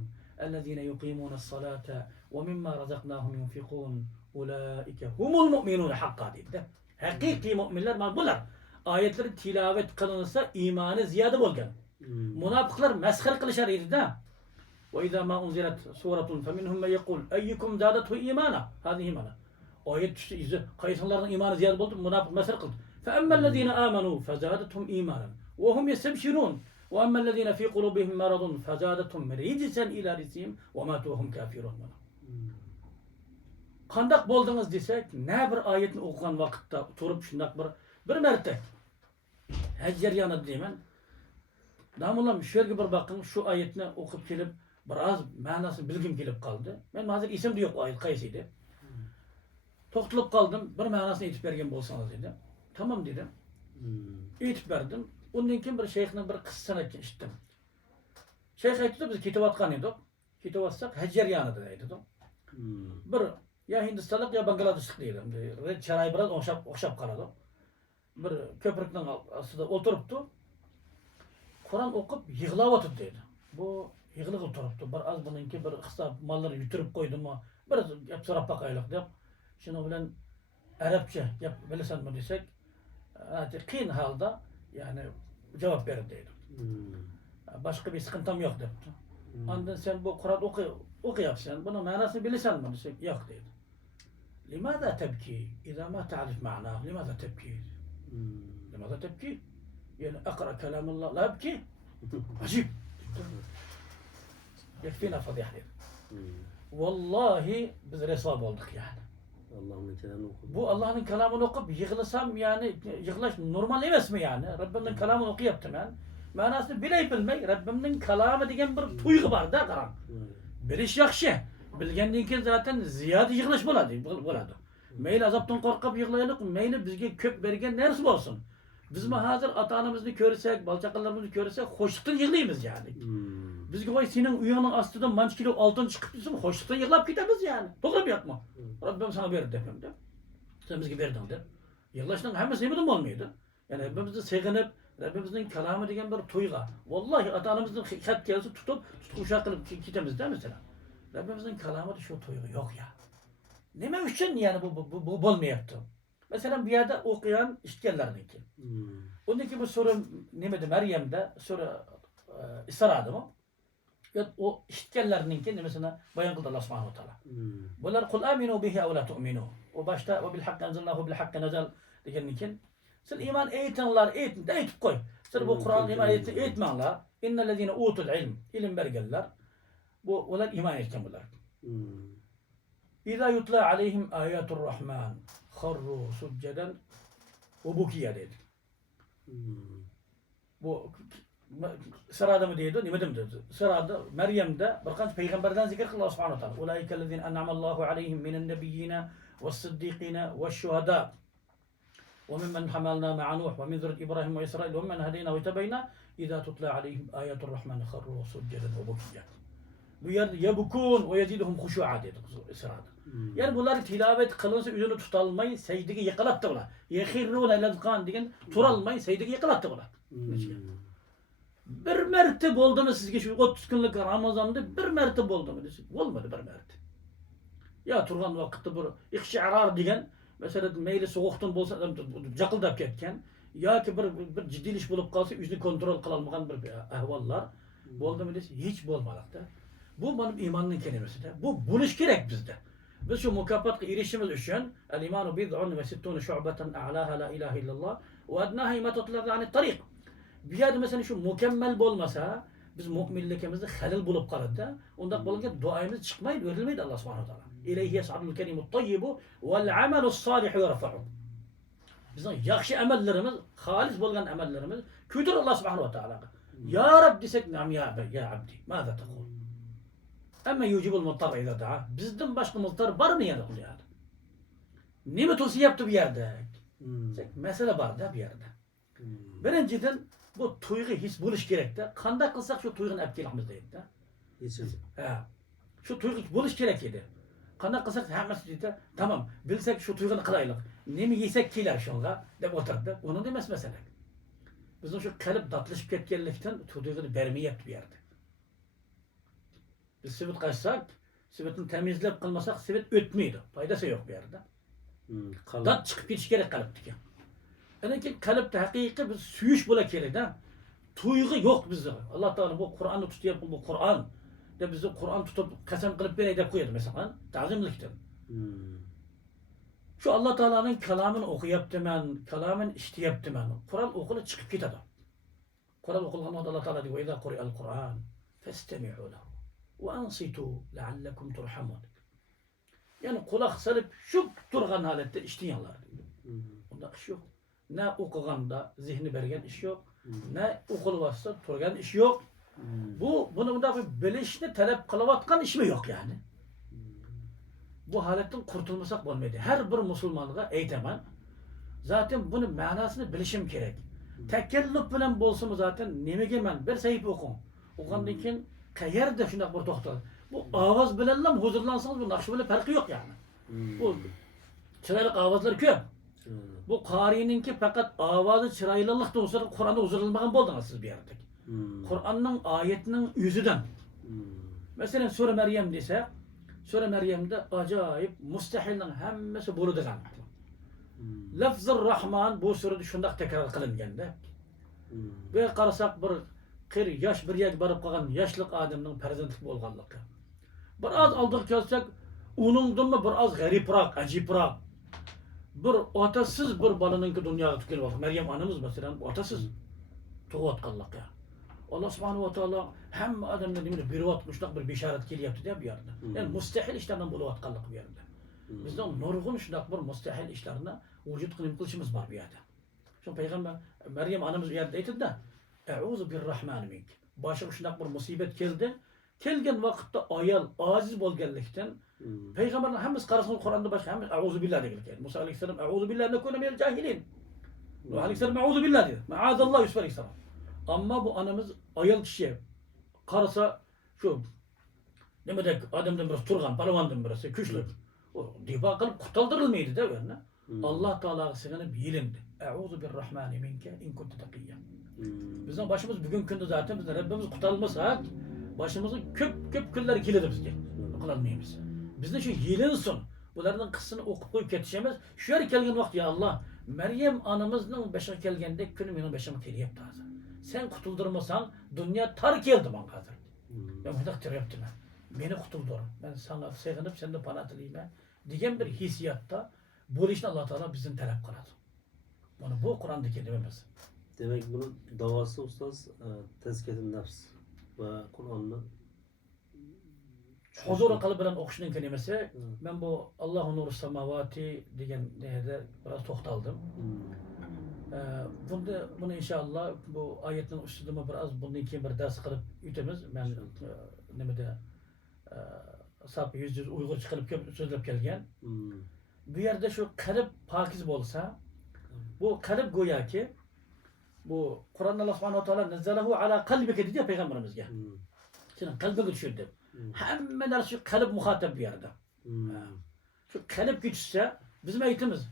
الذين يقيمون الصلاة ومما رزقناهم ينفقون أولئك هم المؤمنون حقا dedi. Hakiki müminler man bular. Ayetleri tilavet kılınırsa imanı ziyade bolgan. Münafıklar meskher kılışar idi da. Ve izâ mâ unzilet suratun feminhum men yekul eyyukum zâdethu imana. Hâzi imana. Ayet düştü izi. Kayısınların imanı ziyade boldu. Münafık meskher kıldı. Fe emmellezîne âmenû fezâdethum imanen. Ve hum yestebşirûn. وَأَمَّا الَّذ۪ينَ ف۪ي قُلُوبِهِمْ مَرَضٌ فَزَادَتْهُمْ رِجْسًا إِلَى رِجْسِهِمْ وَمَاتُوا وَهُمْ كَافِرُونَ. Kandak boldunuz desek, ne bir ayetini okuyan vakitte turup şundak bir mertek. Heccer yanı demen. Namılam şöyle bir bakın, şu ayetini okup gelip biraz manasını bilgim gelip kaldı. Ben hazır isim de yok o ayet kaysıydı. Toktulup kaldım, bir manasını itip vergen bolsanız dedim. Tamam dedim. İtip verdim. Ondan keyin bir şeyhning bir qissasini eshitdim. Şeyh aytdi, biz ketib atgan edik. Ketib atsak Hajjar yanida deydi. Bir ya Hindistonlik ya Bangladeshlik deydi. Chiroyi biroz o'xshab qoladi. Bir ko'prikning ostida o'tiribdi. Qur'on o'qib yig'lab o'tirdi deydi. Bu yig'ilib o'tiribdi. Bir az buningki bir hisob mollarini yutirib qo'ydimi? Bir gap so'rab baqaylik deb. Shuni bilan arabcha gap bilasanmi desak, qiyin holda yani cevap verin dedi. Başka bir sıkıntım yok dedi. Ondan sen bu Kur'an okuyapsan, bunun manasını bilirsen mi? Desek, yok dedi. Limada tebki? İza ma ta'rif ma'nahu, limada tebki? Limada tebki? Yani akra kelamullah, la ebki? Acib. Yekfina fadih dedi. Vallahi biz resvab olduk yani. Allah'ın kelamını okup. Bu Allah'ın kelamını okup yıkılsam yani yıkılaş normal emes mi yani? Rabbimin kelamını okuyaptım ben. Manasını biley bilmey, Rabbimin kelamı degen bir tuygu var da qaran. Biliş yaxşı. Bilgenden keyin zaten ziyade yıkılış bo'ladi. Meyli azaptan korkup yıkılaylık, meyli bizge köp bergen neresi bolsun. Biz mi hazır ata-anamızı görsek, balçakalarımızı görsek hoşluktan yıkılayımız yani. Bizge oy senin uyanın astıdan manç kilo altın çıkıp bizim hoşluktan yıkılap gidemiz yani. Doğru mu yapma? Rabbim sana verir defem de. Sen bizge verdin de. Yıkılaştan hemen sevmedim olmuyordu. Yani Rabbimizi sığınıp, Rabbimizin kelamı degen bir tuyga. Vallahi ata-anamızın hikayet gelse tutup uşak kılıp gidemiz de mesela. Rabbimizin kelamı da şu tuyga yok ya. Neme üçün yani bu bolmayaptı. Mesela bir yerde okuyan işitkenlerdeki. Ondaki bu soru nemedi Meryem'de soru İsra'da mı? Ya o işitkenlerdeki mesela bayan kıldı Allah subhanahu wa ta'ala. Bunlar kul aminu bihi ev la tu'minu. O başta ve bil hakka enzelnahu bil hakka nezel degenlikin. Siz iman eğitinler, eğitin de eğitip koy. Siz bu Kur'an iman eğitmenler. İnnellezine utul ilm. İlim bergeller. Bu onlar iman eğiten bunlar. İza yutla aleyhim ayatul rahman. Kharru succeden ve bukiye dedi. Bu Sırada mı dedi, nimedim dedi. Sırada Meryem'de bir kanç peygamberden zikir kıldı Allah subhanahu wa ta'ala. Ulaikellezine en'amallahu aleyhim minen nebiyyina ve sıddikina ve şuhada. Ve mimmen hamalna ma'a Nuh ve min zurriyet İbrahim ve İsrail ve mimmen hedeyna ve tebeyna iza tutla aleyhim ayatul rahman kharru succeden ve bukiye. Bu yerde yebukun ve yeziduhum huşu'a dedi Sırada. Yani bunlar tilavet kılınsa üzerine tutalmayı secdege yıkılattı bunlar. Yehirrûne lezkan degen turalmayı secdege yıkılattı bunlar. Bir mertebe oldu mu sizge şu 30 günlük Ramazan'da bir mertebe oldu mu desek? Olmadı bir mertebe. Ya turgan vakitte bu ihşi'rar degen mesela meyli soğuktan bolsa jakıldap ketken ya ki bir ciddi iş bulup kalsa yüzünü kontrol kılalmagan bir ahvallar oldu mu desek? Hiç bolmalıkta. Bu benim imanın kelimesi de. Bu buluş gerek bizde. Biz şu mükafatla erişimiz için el-imanu bid'un ve sittun şu'beten a'laha la ilahe illallah ve adnaha imatatullah ani tarik. Bir yerde mesela şu mükemmel olmasa biz mu'minligimizni halil bo'lib qoladi-da. Unda bo'lgan duoyimiz chiqmaydi, o'rilmaydi Alloh subhanahu va taolo. İlayhi yas'adul kelimut tayyibu vel amalus solihu yarfa'u. Bizning yaxshi amallarimiz, xolis bo'lgan amallarimiz ko'tar Alloh subhanahu va taologa. Ya Rab desek, "Nam ya abdi, maza taqul?" Amma yujibul muttar iza da'a. Bizdan boshqa muttar bormi yana u yerda? Nima to'siyapti bu yerda? Masala bor-da bu yerda. Birinchidan bu tuyg'u his bo'lish kerak-da. Qanday qilsak shu tuyg'uni olib kelamiz deydi-da. Ha. Shu tuyg'u bo'lish kerak edi. Qanday qilsak hammasi deydi, tamam, bilsak shu tuyg'uni qilaylik. Nima yesak kelar shunga deb o'tirdi. Uni emas masala. Bizning shu qalb datlashib ketganlikdan tuyg'uni bermayapti bu yerda. Biz sivet qaçsak, sivetini temizlep kılmasak sivet ötmeydi. Faydası yok bir yerde. Dat çıkıp getiş gerek kalıptı. Yani ki kalıpta hakiki biz suyuş bula keledi. Tuygu yok bizde. Allah Teala bu Kur'an'ı tutuyor, bu Kur'an. De bizi Kur'an tutup kasem kılıp beni de koyuyordu mesela. Tazimlikten. Şu Allah Teala'nın kelamını okuyup ben, kelamını iştiyip ben. Kur'an okulu çıkıp gitti. Kur'an okulduğunda Allah Teala diyor, "İza Kur'an Kur'an, festemi'u lahu. وَاَنْصِتُوا لَعَلَّكُمْ تُرْحَمُونَ." Yani kulak salıp şu durgan halette iştiyanlar. Bunda iş yok. Ne okuganda zihni bergen iş yok. Ne okul varsa turgan iş yok. Bunu da bir bilişini talep kılavatkan iş mi yok yani? Bu haletten kurtulmasak olmaydı. Her bir Müslümanlığa eğitemen. Zaten bunun manasını bilişim gerek. Tekellüp bilen bolsun zaten nemege men bir sayıp okun. Okandan keyin qayerda shunday bir to'xtaladi. Bu ovoz bilan ham huzurlansangiz bu naqsh bilan farqi yo'q yani. Bu chiroyli ovozlar ko'p. Bu qorininki faqat ovozi chiroylilikdan o'sar Qur'onda huzurlanmagan bo'ldingiz siz bu yerda. Qur'onning oyatining yuzidan. Masalan Sura Maryam desa, Sura Maryamda ajoyib mustahilning hammasi bo'ladigan. Lafzur Rahman bu surada shunday takror qilinganda. Ve qarasak bir qir yosh bir yak borib qolgan yoshlik odamning farzandlik bo'lganligi. Bir oz oldiga kelsak, uningdanmi bir oz g'aribroq, ajibroq. Bir otasiz bir bolaninki dunyoga kelib Maryam onamiz masalan otasiz tug'ayotganligi. Allah subhanahu va taolo hamma odamlarga nima berayotgan bir bishorat kelyapti deb bu yerda. Yani mustahil ishlardan bo'layotganligi bu yerda. Bizning nurg'un shunday bir mustahil ishlarni vujud qilishimiz bor bu yerda. Shu payg'ambar Maryam onamiz bu yerda aytdi-da, "Eûzu birrahman mink." Başıma şunday bir musibet keldi. Kelgen vakitte ayal aziz bo'lganlikdan payg'ambarlar hammasi qarasang Qur'onda boshqa hammasi "Eûzu billahi" degan. Musa alayhisalom "Eûzu billahi nekuna minel cahilin." Nuh alayhisalom "Eûzu billahi" dedi. Maazallah Yusuf alayhisalom. Ama bu anamız ayal kişi qarasa şu demek adamdan biraz turgan, palavandan biraz güçlü. O diba qilib qutuldirilmaydi da o'rni. Allah Teala'ga sig'inib yilindi. "Eûzu birrahmani minke in kunta taqiyyan." Bizning başımız bugün kunda zaten biz Rabbimiz qutulmasak başımızın köp kunlar keladi bizga. Qilolmaymiz. Bizni shu yilinsin. Bularning qissini o'qib qo'yib ketishimiz, shu yerga kelgan vaqt ya Allah, Maryam onamizning boshiga kelgandek kuni mening boshimga kelyapti hozir. Sen qutuldirmasang dunyo tar keldi men hozir. Ben bunda qiryaptim. Meni qutuldir. Ben sana sig'inib senden panoh tilayman degan bir hissiyatda bo'lishni Alloh taolo bizdan talab qiladi. Mana bu Qur'ondagi nimamiz. Demek bunun davası ustaz tezkiyat-ı nefs ve Kur'an'ın huzuri qalb bilan o'qishning kelimasi. Ben bu Allohu nuru samavati degan neyde biraz to'xtaldim. Bunu inşallah bu ayetning ustida biraz bundan keyin bir ders qilib o'tamiz. Men nimada sap yüz Uyg'urcha qilib so'zlab kelgan. Bu yerda shu qalb pokiz bo'lsa, bu qalb go'yoki bu Kur'an'da Allah subhanahu wa ta'ala "Nezzalahu ala kalbike" dedi ya peygamberimizge. Senin kalbine düşürdü. Hemen şu kalp muhatap bir yerde. Şu kalp güçse bizim eğitimiz.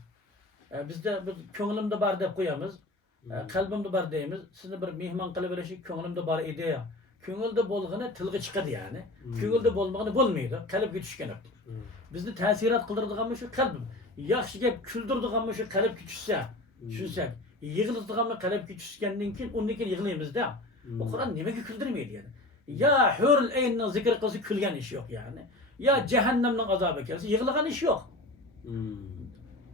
Bizde biz köngülümde bar dep koyamız. Kalbimde bar deyimiz. Sizni bir mehman qilib berişik köngülümde bar ideya. Köngülde bolğаны tilga chiqadi yani. Köngülde bolmagını bo'lmaydi. Kalp güçken. Bizni ta'sirat qildirdiganmi shu qalbim. Yaxshi gap kuldirdiganmi shu qalb güçse. Tushunsak, yig'iladiganmi qalb güçkendan keyin undan keyin yig'laymizda. Bu Qur'on nimaga kuldirmaydi yani? Ya hurul aynning zikr qilsa kulgan ish yo'q yani. Ya cehennemning azobi kelsa yig'lagan ish yo'q.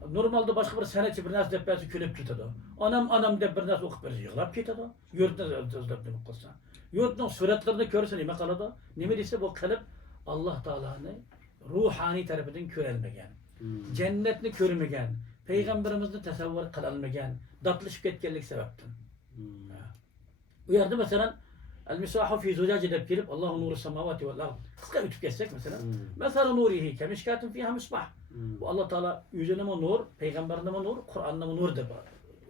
Normalde başka bir senetçi bir narsa dep berse külüp ketedi. Anam dep bir narsa okup berse yıglap ketedi. Yurtda özlep nima qilsa. Yurtning suratlarini ko'rsa nima qiladi? Nima desa bu qalb Alloh taoloni ruhaniy tarafidan ko'rolmagan. Jannatni ko'rmagan. Payg'ambarimizni tasavvur qila olmagan. Datlashib ketganlik sababdan. Bu yerde mesela el-misahu fi zucace deb kelip Allahu nuru semavati vel ard. Kıska ütüp geçsek mesela. Mesela nurihi kemişkatun fiha misbah. Bu Allah Teala yüzüne mi nur, peygamberine mi nur, Kur'an'ına mı nur de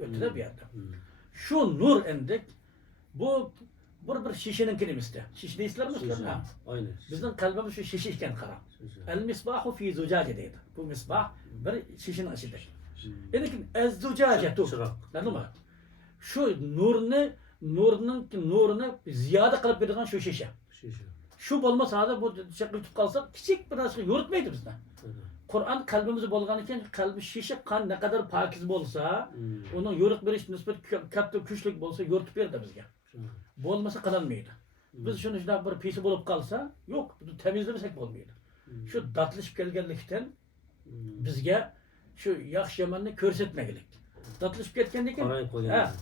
ötüde bir yerde. Şu nur endik bu bir şişenin kelimesi. Şiş ne ister misin? Aynen. Bizim kalbimiz şu şişe iken kara. El-misbahu fi zucace deydi. Bu misbah bir şişenin içidir. Lakin ez-zucace tu. Anladın mı? Şu nurunu ziyade kılıp verdiğin şu şişe. Şu olmasa da bu şekilde tutup kalsa küçük bir nasıl yoğurtmaydı bizden. Kur'an kalbimizi bolganken kalbi şişe kan ne kadar pakiz bolsa onun yoğurt veriş nispet katta güçlük bolsa yoğurtup verdi bizge. Bu olmasa kılanmaydı. Biz şunu şuna bir pisi bulup kalsa yok temizlemesek olmaydı. Şu datlışıp gelgenlikten bizge şu yaxşı yamanını körsetmegelik. Datlışıp ketkendikin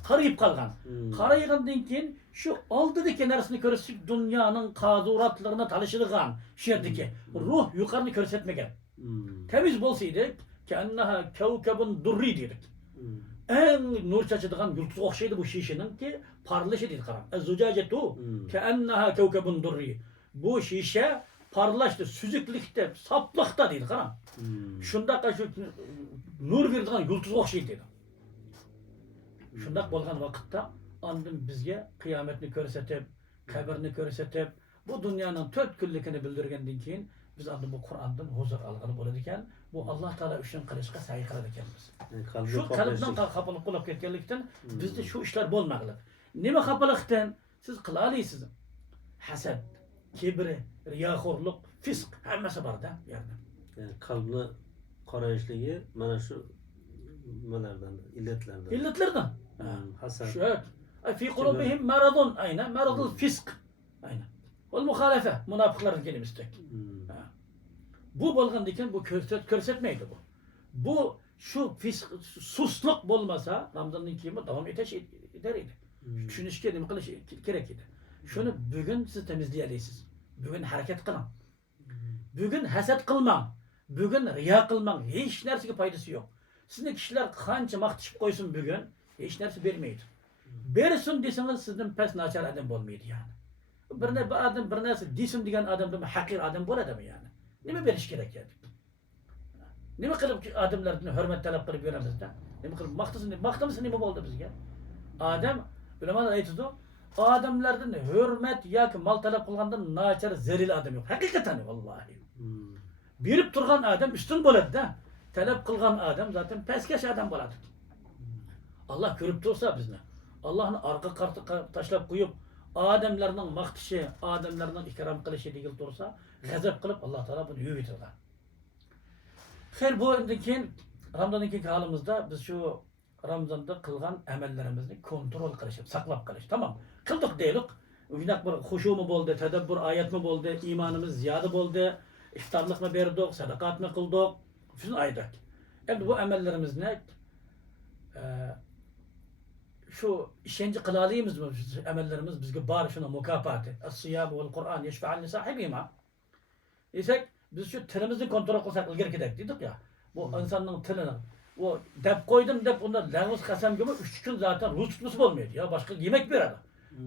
karayıp kalgan. Karayıgandan keyin şu aldıdaki narsını körsetip dünyanın kazuratlarına talışırgan şu yerdeki ruh yukarını körsetmegen. Temiz bolsaydı ki enneha kevkebun durri dedik. En nur çaçıdığan yıldız okşaydı bu şişenin ki parlaşı dedi karan. Ez-zucacetu ki enneha kevkebun durri. Bu şişe parlaştı, süzüklükte, saplıkta dedi karan. Şunda karşı nur verdiğin yıldız okşaydı dedi. Şundak bolgan vakitte andın bizge kıyametini körsetip, kabirini körsetip, bu dünyanın tört küllikini bildirgenden keyin biz andın bu Kur'an'dan huzur algılı boladiken bu Allah Teala üçün kılışqa sayi kılar ekanmiz. Şu kalbden kapılıp kulup ketkenlikten bizde şu işler bolmaglı. Nima kapılıktan siz kılalıysınız. Hasad, kibri, riyaxorluk, fisk hammasi bor da yerde. Yani kalbni qarayishligi mana shu nimalardan, illatlardan. İlletlerden. Hasad. Şöyle. Fi kulubihim maradun. Aynen. Maradul fisk. Aynen. Ol muhalefe. Münafıkların kelimesi. Bu bolgandiken bu körsetmeydi bu. Bu şu fisk, susluk bolmasa Ramazan'ın kıyımı devam eder idi. Düşünüşke nima qilish kerak edi. Şunu bugün siz temizleyeliysiniz. Bugün hareket kılın. Bugün hasad kılmang. Bugün riya kılmang. Hiç narsega faydası yok. Sizin kişiler kança maqtışıp koysun bugün hiç narsa vermeydi. Bersin deseniz sizden pes naçar adam olmaydı yani. Bir adam bir narsa desin degan adam hakir adam bo'ladi mı yani? Nima berish kerak yani? Nima qilib odamlardan hurmat talab qilib beramiz da? Nima qilib maqtamasa nima bo'ldi bizga? Adam ulamolar aytdi, odamlardan hurmat yoki mol talab qilgandan nachar zalil adam yo'q. Haqiqatan vallahi. Berib turgan adam üstün bo'ladi da. Talep kılgan adam zaten peskeş adam bo'ladi. Allah görüp tursa bizni. Allah'ın arka kartı taşlap koyup adamlarının maqtishi, adamlarının ikram qilishi degil tursa, g'azab qilib Allah Teala bunu yuvitirdi. Xeyr bu keyin Ramazandan keyingi halimizda biz şu Ramazanda kılgan amellerimizni kontrol qilishib, saqlab qilish. Tamam. Qildik deylik. Uynaq bir xushumu bo'ldi, tadabbur oyatmi bo'ldi, iymonimiz ziyoda bo'ldi, iftorlik mi berdik, sadaqat mi qildik. Şunu aydık. Endi bu amellerimiz ne? Şu işkence kılalıyımız mı? Amellerimiz bizge bari şuna mukafatı. Es-siyam vel Kur'an yeşfa'an li sahibihima. Desek biz şu tilimizni kontrol kılsak ilgari kerak dedik ya. Bu insanın tilini o dep koydum dep onda lağız kasam gibi 3 gün zaten ruz tutması olmuyor ya. Başka yemek veradi.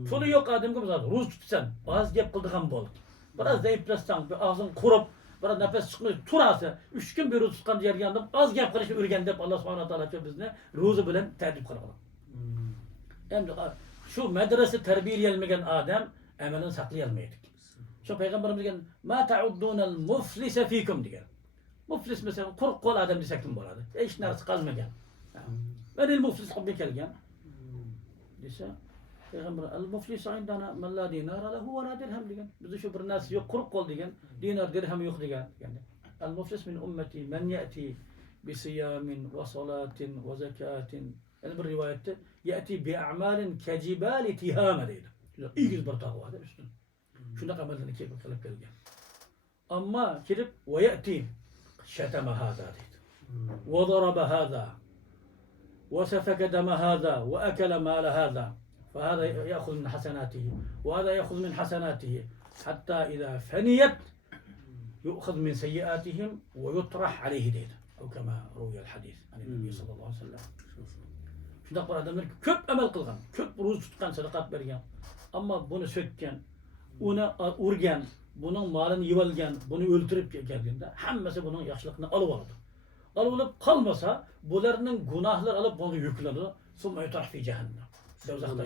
Pulu yok adam gibi zaten ruz tutsan az gep kıldıgan bol. Biraz zayıflasan bir ağzın kurup biraz nefes çıkmıyor. Turası 3 gün bir ruz tutkan yer yandım. Az gep kılışıp ürgen dep Allah subhanahu teala bizni ruzu bilen tertip kılalım. Hem şu medrese terbiyelmeyen adam emelini saklayalmaydı. Şu peygamberimiz diyen ma ta'uddunal muflise fikum diyen. Muflis mesela kuruk kol adam desek kim boladı? Hiç narsa kalmagan. Ben el muflis kabul kelgen. Dese peygamber el muflis indana men la dinar lahu ve la dirhem diyen. Bizde şu bir nas yok kuruk kol diyen. Dinar dirhem yok diyen. Yani el muflis min ummeti men yati bi siyamin ve salatin ve zekatin. Yani bir rivayette yati bi a'malin kecibali tihame deydi. İyi bir takva der üstün. Şuna amellerini kılıp gelgen. Ama kilip ve yati şeteme hâzâ deydi. وضرب هذا وسفك دم هذا وأكل مال هذا فهذا يأخذ من حسناته وهذا يأخذ من حسناته حتى إذا فنيت يؤخذ من سيئاتهم ويطرح عليه دين أو كما روي الحديث عن النبي صلى الله عليه وسلم. Şunda bir adamlar köp amel kılgan, köp ruz tutkan, sadakat bergen. Ama bunu sökken, ona urgen, bunun malını yivalgen, bunu öldürüp geldiğinde hemmesi bunun yaşlılığını alıverdi. Alıp kalmasa bunların günahları alıp bunu yüklenir. Sonra yutarh fi cehennem. Dozakta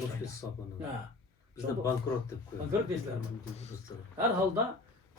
Ha. Bizde bankrot deb koyuyor. Bankrot deysizler mi? Her halde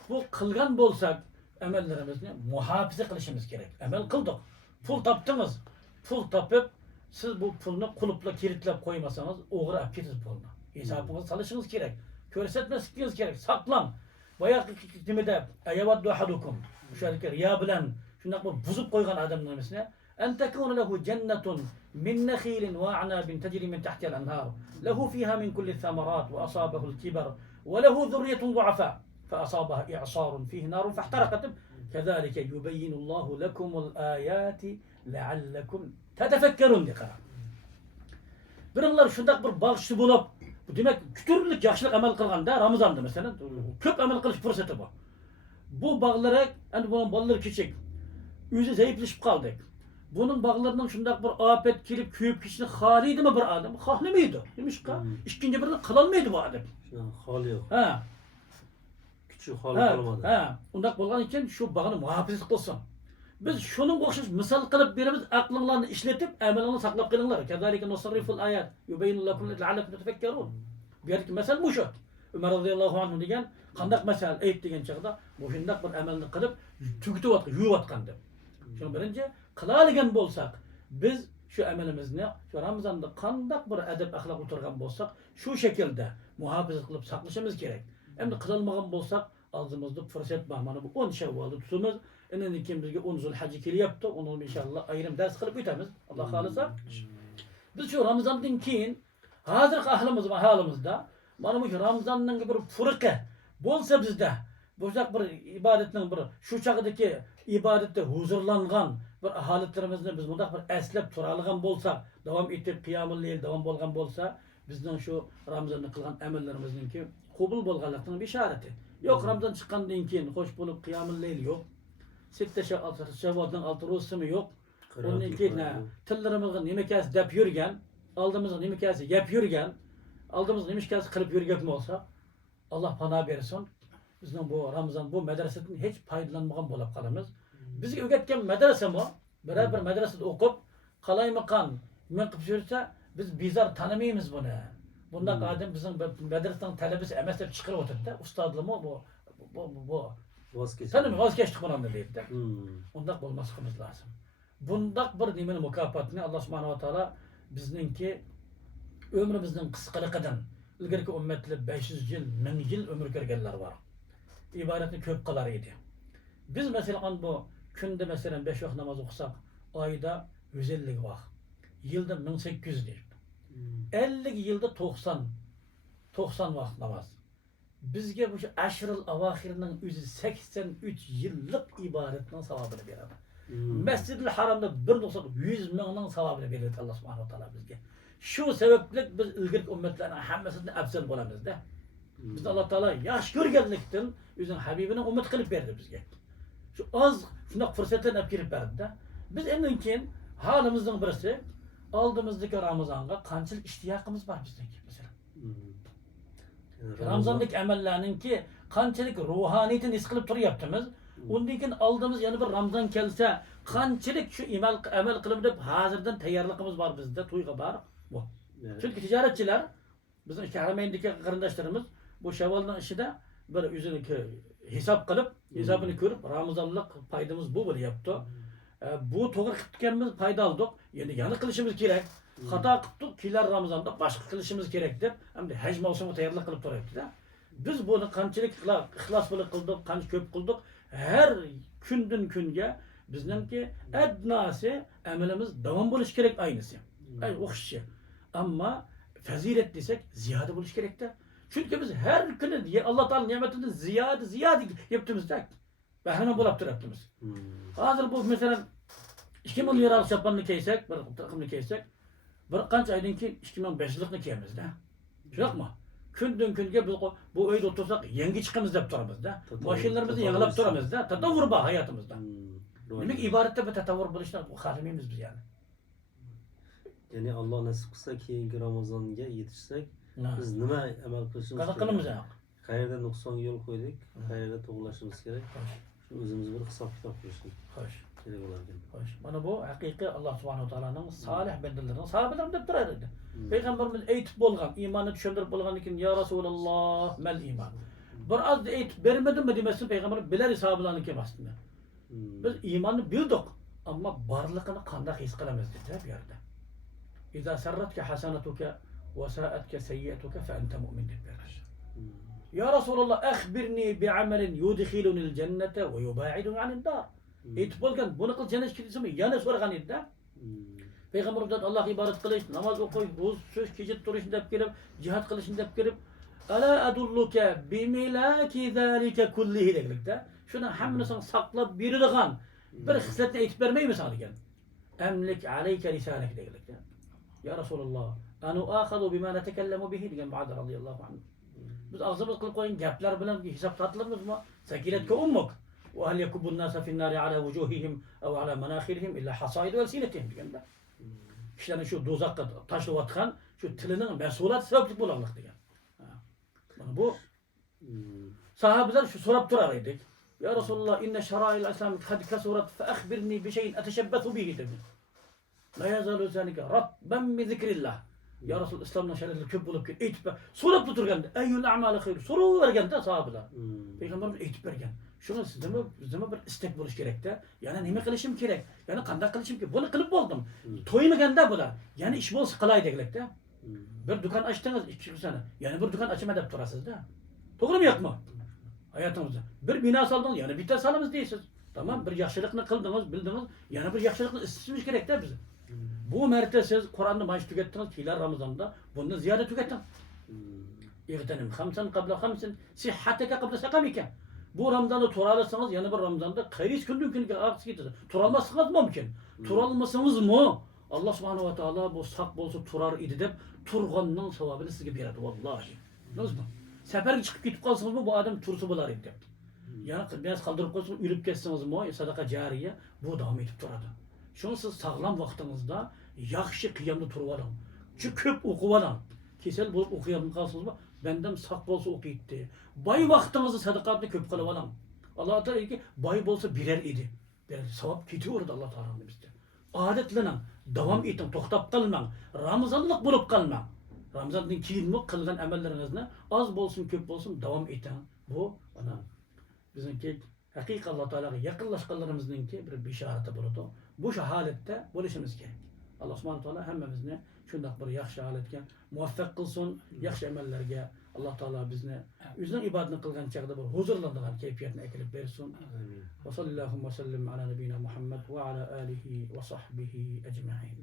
bu kılgan bolsak emellerimizni muhafaza kılışımız gerek. Emel kıldık. Pul taptınız. Pul tapıp siz bu pulunu kulupla kilitlep koymasanız uğra apketiz pulunu. Hesabınızı salışınız gerek. Körsetmesiniz gerek. Saklan. Bayağı demede eyevaddu ahadukum. Bu şerike riya bilen şundak bu buzup koygan adamın mesela en tekunu lehu cennetun min nekhilin ve a'nabin tecri min tahtiyel enhar lehu fiha min kulli thamarat ve asabehu'l kibar ve lehu zurriyetun du'afa فأصابها إعصار فيه نار فاحترقت كذلك يبين الله لكم الآيات لعلكم تتفكرون diye karar. Birinler şundak bir bağışçı bulup demek kütürlük yaşlık amel kılganda Ramazan'da mesela köp amel kılış fırsatı bu. Bu bağlara hani bunun balları küçük. Yüzü zayıflaşıp kaldık. Bunun bağlarından şundak bir afet kilip köyüp kişinin haliydi mi bir adam? Hali miydi? Demiş ki ikinci birine kılalmaydı bu adam. Hali yok. Ha. Küçük hali kalmadı. Ha. Ondak bolgan için şu bağını muhafaza kılsın. Biz şunun okşaş misal kılıp birimiz aklınlarını işletip amelini saklap kılınlar. Kezalike nusarriful ayat yubeyyinu lekum le'allekum tetefekkerun. Bir yerki mesel bu şu. Ömer radıyallahu anh degan kandak mesel ayet degan çağda bu şundak bir amelini kılıp tükütüp atkan, yuyup atkandı. Şunu birinci kılaligen bolsak biz şu amelimizni şu Ramazan'da kandak bir edep ahlak oturgan bolsak şu şekilde muhafaza kılıp saklışımız gerek. Hem kılınmagan bolsak ağzımızda fırsat var. Mana bu 10 Şevval'da tutumuz. Enen kim bizge 10 Zulhacı kili yaptı. Onu inşallah ayrım ders kılıp ötemiz. Allah halisa. Biz şu Ramazan'dan keyin hazırki ahlımız var halimizde. Mana bu Ramazan'dan bir fırka bolsa bizde bu bir ibadetin bir şu çağdaki ibadette huzurlangan bir haletlerimizni biz bunda bir eslep turalgan bolsak, devam etip kıyamul leyl devam bolgan bolsa bizden şu Ramazan'da kılgan emellerimizninki kabul bolganlıktın bir işareti. Yok Ramazan çıkandan keyin hoş bulup kıyamul leyl yok. Sitte Şevval'dan 6 rozusu yok. Onun keyin tillerimizin nimekası dep yürgen, aldığımızın nimekası yap yürgen, aldığımızın nimekası kılıp yürgen mi olsa Allah pana bersin. Bizden bu Ramazan bu medresetin hiç faydalanmagan bolup kalamiz. Bizge öğretken medrese mi? Beraber medresede okup kalaymakan men qilib yursa biz bizar tanimaymiz bunu. Bundan adam bizim medreseden talebesi emas deb chiqarib o'tirdi. Ustozlimi bu vaz kechdik bundan deydi. Undaq bo'lmasligimiz lazım. Bundaq bir nimani mukofotni Alloh subhanahu va taolo bizninki ömrümüzün qisqaligidan ilgariki ummatlar 500 yil, 1000 yil ömür ko'rganlar bor. İbaretini köp kılar idi. Biz mesela bu günde mesela 5 vakit namaz okusak ayda 150 vakit. Yılda 1800 değil. 50 yılda 90 vakit namaz. Bizge bu aşırıl avahirinin 183 yıllık ibadetten savabını verir. Mescid-i Haram'da bir noksak 100 minin savabını verir Allah subhanahu wa ta'ala bizge. Şu sebeple biz ilgilik ümmetlerine hemmesini absel bulamız da. Biz Allah Teala yaş görgenlikten yüzün Habibine ümmet kılıp verdi bizge. Şu az şundak fırsatını apkirip verdi de. Biz eminkin halimizden birisi aldığımızdaki Ramazan'a kançılık iştiyakımız var bizdeki mesela. Ramazan'daki emellerinin ki kançılık ruhaniyetini his kılıp turu yaptığımız. Ondan aldığımız yani bir Ramazan gelse kançılık şu emel kılıp deyip hazırdan tayarlığımız var bizde. Tuyga var. Bu. Çünkü ticaretçiler bizim işte Harameyn'deki kardeşlerimiz bu Şevval'ın işi de böyle yüzünü hesap kılıp hesabını görüp Ramazanlık paydamız bu böyle yaptı. Bu doğru kıtkemiz payda aldık. Yani yanı kılışımız gerek. Hata kıttık kiler Ramazan'da başka kılışımız gerek deyip hem de hac mevsimi tayarlık kılıp duruyordu da. Biz bunu kançılık ihlas böyle kıldık, kanç köp kıldık. Her günden günge bizimki ednası emelimiz devam buluş gerek aynısı. Okşu. Ama fazilet desek ziyade buluş gerek de. Çünkü biz her gün Allah Teala nimetini ziyade yaptığımızda ve hemen bulap yaptığımız. Hazır bu mesela 2000 liralık şapanını keysek, bir takımını keysek, bir qancha aydan keyin 2500'likni kiyamiz da. Şunak mı? Kündün kunga biz bu uyda otursak yangi chiqamiz deb turamiz da. Mashinalarimizni yangilab turamiz da. Tatavvur bor hayotimizda. Demak ibodatda bir tatavvur bo'lishni xohlamaymiz biz yani. Yani Allah nasip qilsa keyingi Ramazonga yetishsak, biz nima amal qilishimiz Qanaqa qilamiz ya? Qayerda nuqsonga yo'l qo'ydik, qayerda to'g'rilashimiz kerak. Shu o'zimiz bir hisob kitob qilishimiz Xo'sh. kerak bo'lar ekan. Xo'sh. Mana bu haqiqiy Alloh subhanahu va taoloning solih bandalarining sahobalari deb turar edi. Payg'ambarimiz aytib bo'lgan, iymonni tushuntirib bo'lgandan keyin ya Rasululloh mal iymon. Bir oz aytib bermadimmi demasin payg'ambar bilar sahobalarni kelmasdi. Biz iymonni bildik, ammo borligini qanday his qilamiz dedi bu yerda. İza sarratka hasanatuka ve sa'atka sayyi'atuka fe ente mu'min deb berdi. Ya Resulallah akhbirni bi amalin yudkhilunil cennete ve yubaiduni anid dar. Aytib bo'lgan, buni qil jannatga kirsami? Yana so'ragan edi-da. Payg'ambarimiz Allohga ibodat qilish, namoz o'qish, ro'za tutish, kecha turish deb kelib, jihad qilish deb kelib, ala adulluka bi milaki zalika kullihi deganlikda. Shuni hammasini saqlab beradigan bir xislatni aytib bermaymi sana degan. Amlik alayka lisanak deganlikda. Ya Resulallah, anu akhadu bima natakallamu bihi degan Muad radhiyallohu anhu. Biz og'zimiz qilib qo'ygan gaplar bilan hisob tortilamizmi? Sakilatka ummuk. وهل يكب الناس في النار على وجوههم أو على مناخرهم إلا حصائد ألسنتهم deganda. Kişilerin şu dozaqqa tashlayotgan şu tilining mas'uliyati sababli bo'lanlik degan. Mana bu sahabeler şu so'rab turar edik. Ya Resulullah inna shara'il islam qad kasurat fa akhbirni bi shay'in atashabbathu bihi dedi. La yazalu zalika rabban bi zikrillah. Ya Resul İslam'dan şerefli köp bulup ki aytib so'rab turganda ayyul a'mali xayr so'raverganda sahabeler. Peygamberimiz aytib bergan. Şunu sizden bir istek buluş gerek de. Yani nime qilishim kerak? Yani qanday qilishim kerak? Bunu qilib bo'ldim. To'ymaganda bular. Yani ish bo'lsa qilay deganlik da. Bir dukan açtınız 2 sene. Yani bir dukan açma deb turasiz da. To'g'rimi yo'qmi? Hayatımızda. Bir bina saldınız yani bitta salamiz deysiz. Tamam bir yaxshilikni qildingiz, bildingiz. Yani bir yaxshilikni istishimiz kerak da biz. Bu marta siz Qur'onni mana tugatdingiz, kelar Ramazonda buni ziyoda tugating. Ig'tanim khamsan qabla khamsin sihhataka qabla saqamika. Bu Ramazan'da turalasanız yani bir Ramazan'da kayris günden günüge aksi gidecek. Turalmazsınız mümkün. Turalmasanız mı? Allah subhanahu wa ta'ala bu sak bolsa turar idi deb turganның savabını sizge beradi vallahi. Biliyorsunuz mu? Seferge çıkıp gidip kalsanız mı bu adam tursu bular idi deb. Yani biraz kaldırıp koysanız ölüp ketseniz mı sadaka cariye bu devam edip turadi. Şunu siz sağlam vaqtыңızda yaxshi qiyamda turib oling. Çünkü köp o'qib oling. Kesel bo'lib o'qiyotgan qalsanız mı? Benden sak bolsa o'qiydi. Boy vaqtingizni sadaqatni ko'p qilib oling. Alloh taolo ki boy bo'lsa birer edi. Bir savab ketaverdi Alloh taoloning bizda. Odatlaning, davom eting, to'xtab qolmang. Ramazonlik bo'lib qolmang. Ramazondan keyinmi qilgan amallaringizni oz bo'lsin, ko'p bo'lsin davom eting. Bu ana bizningki haqiqiy Alloh taologa yaqinlashganlarimizninki bir bishorati bo'ladi. Bu shu holatda bo'lishimiz kerak. Alloh subhanahu taolo hammamizni shunday bir yaxshi holatga muvaffaq qilsin, yaxshi amallarga Alloh taolo bizni o'zining ibodatini qilgan chaqda bir huzurlanadigan kayfiyatni kelib bersin. Va sallallohu va sallam ala nabiyina Muhammad va ala alihi va sahbihi ajma'in.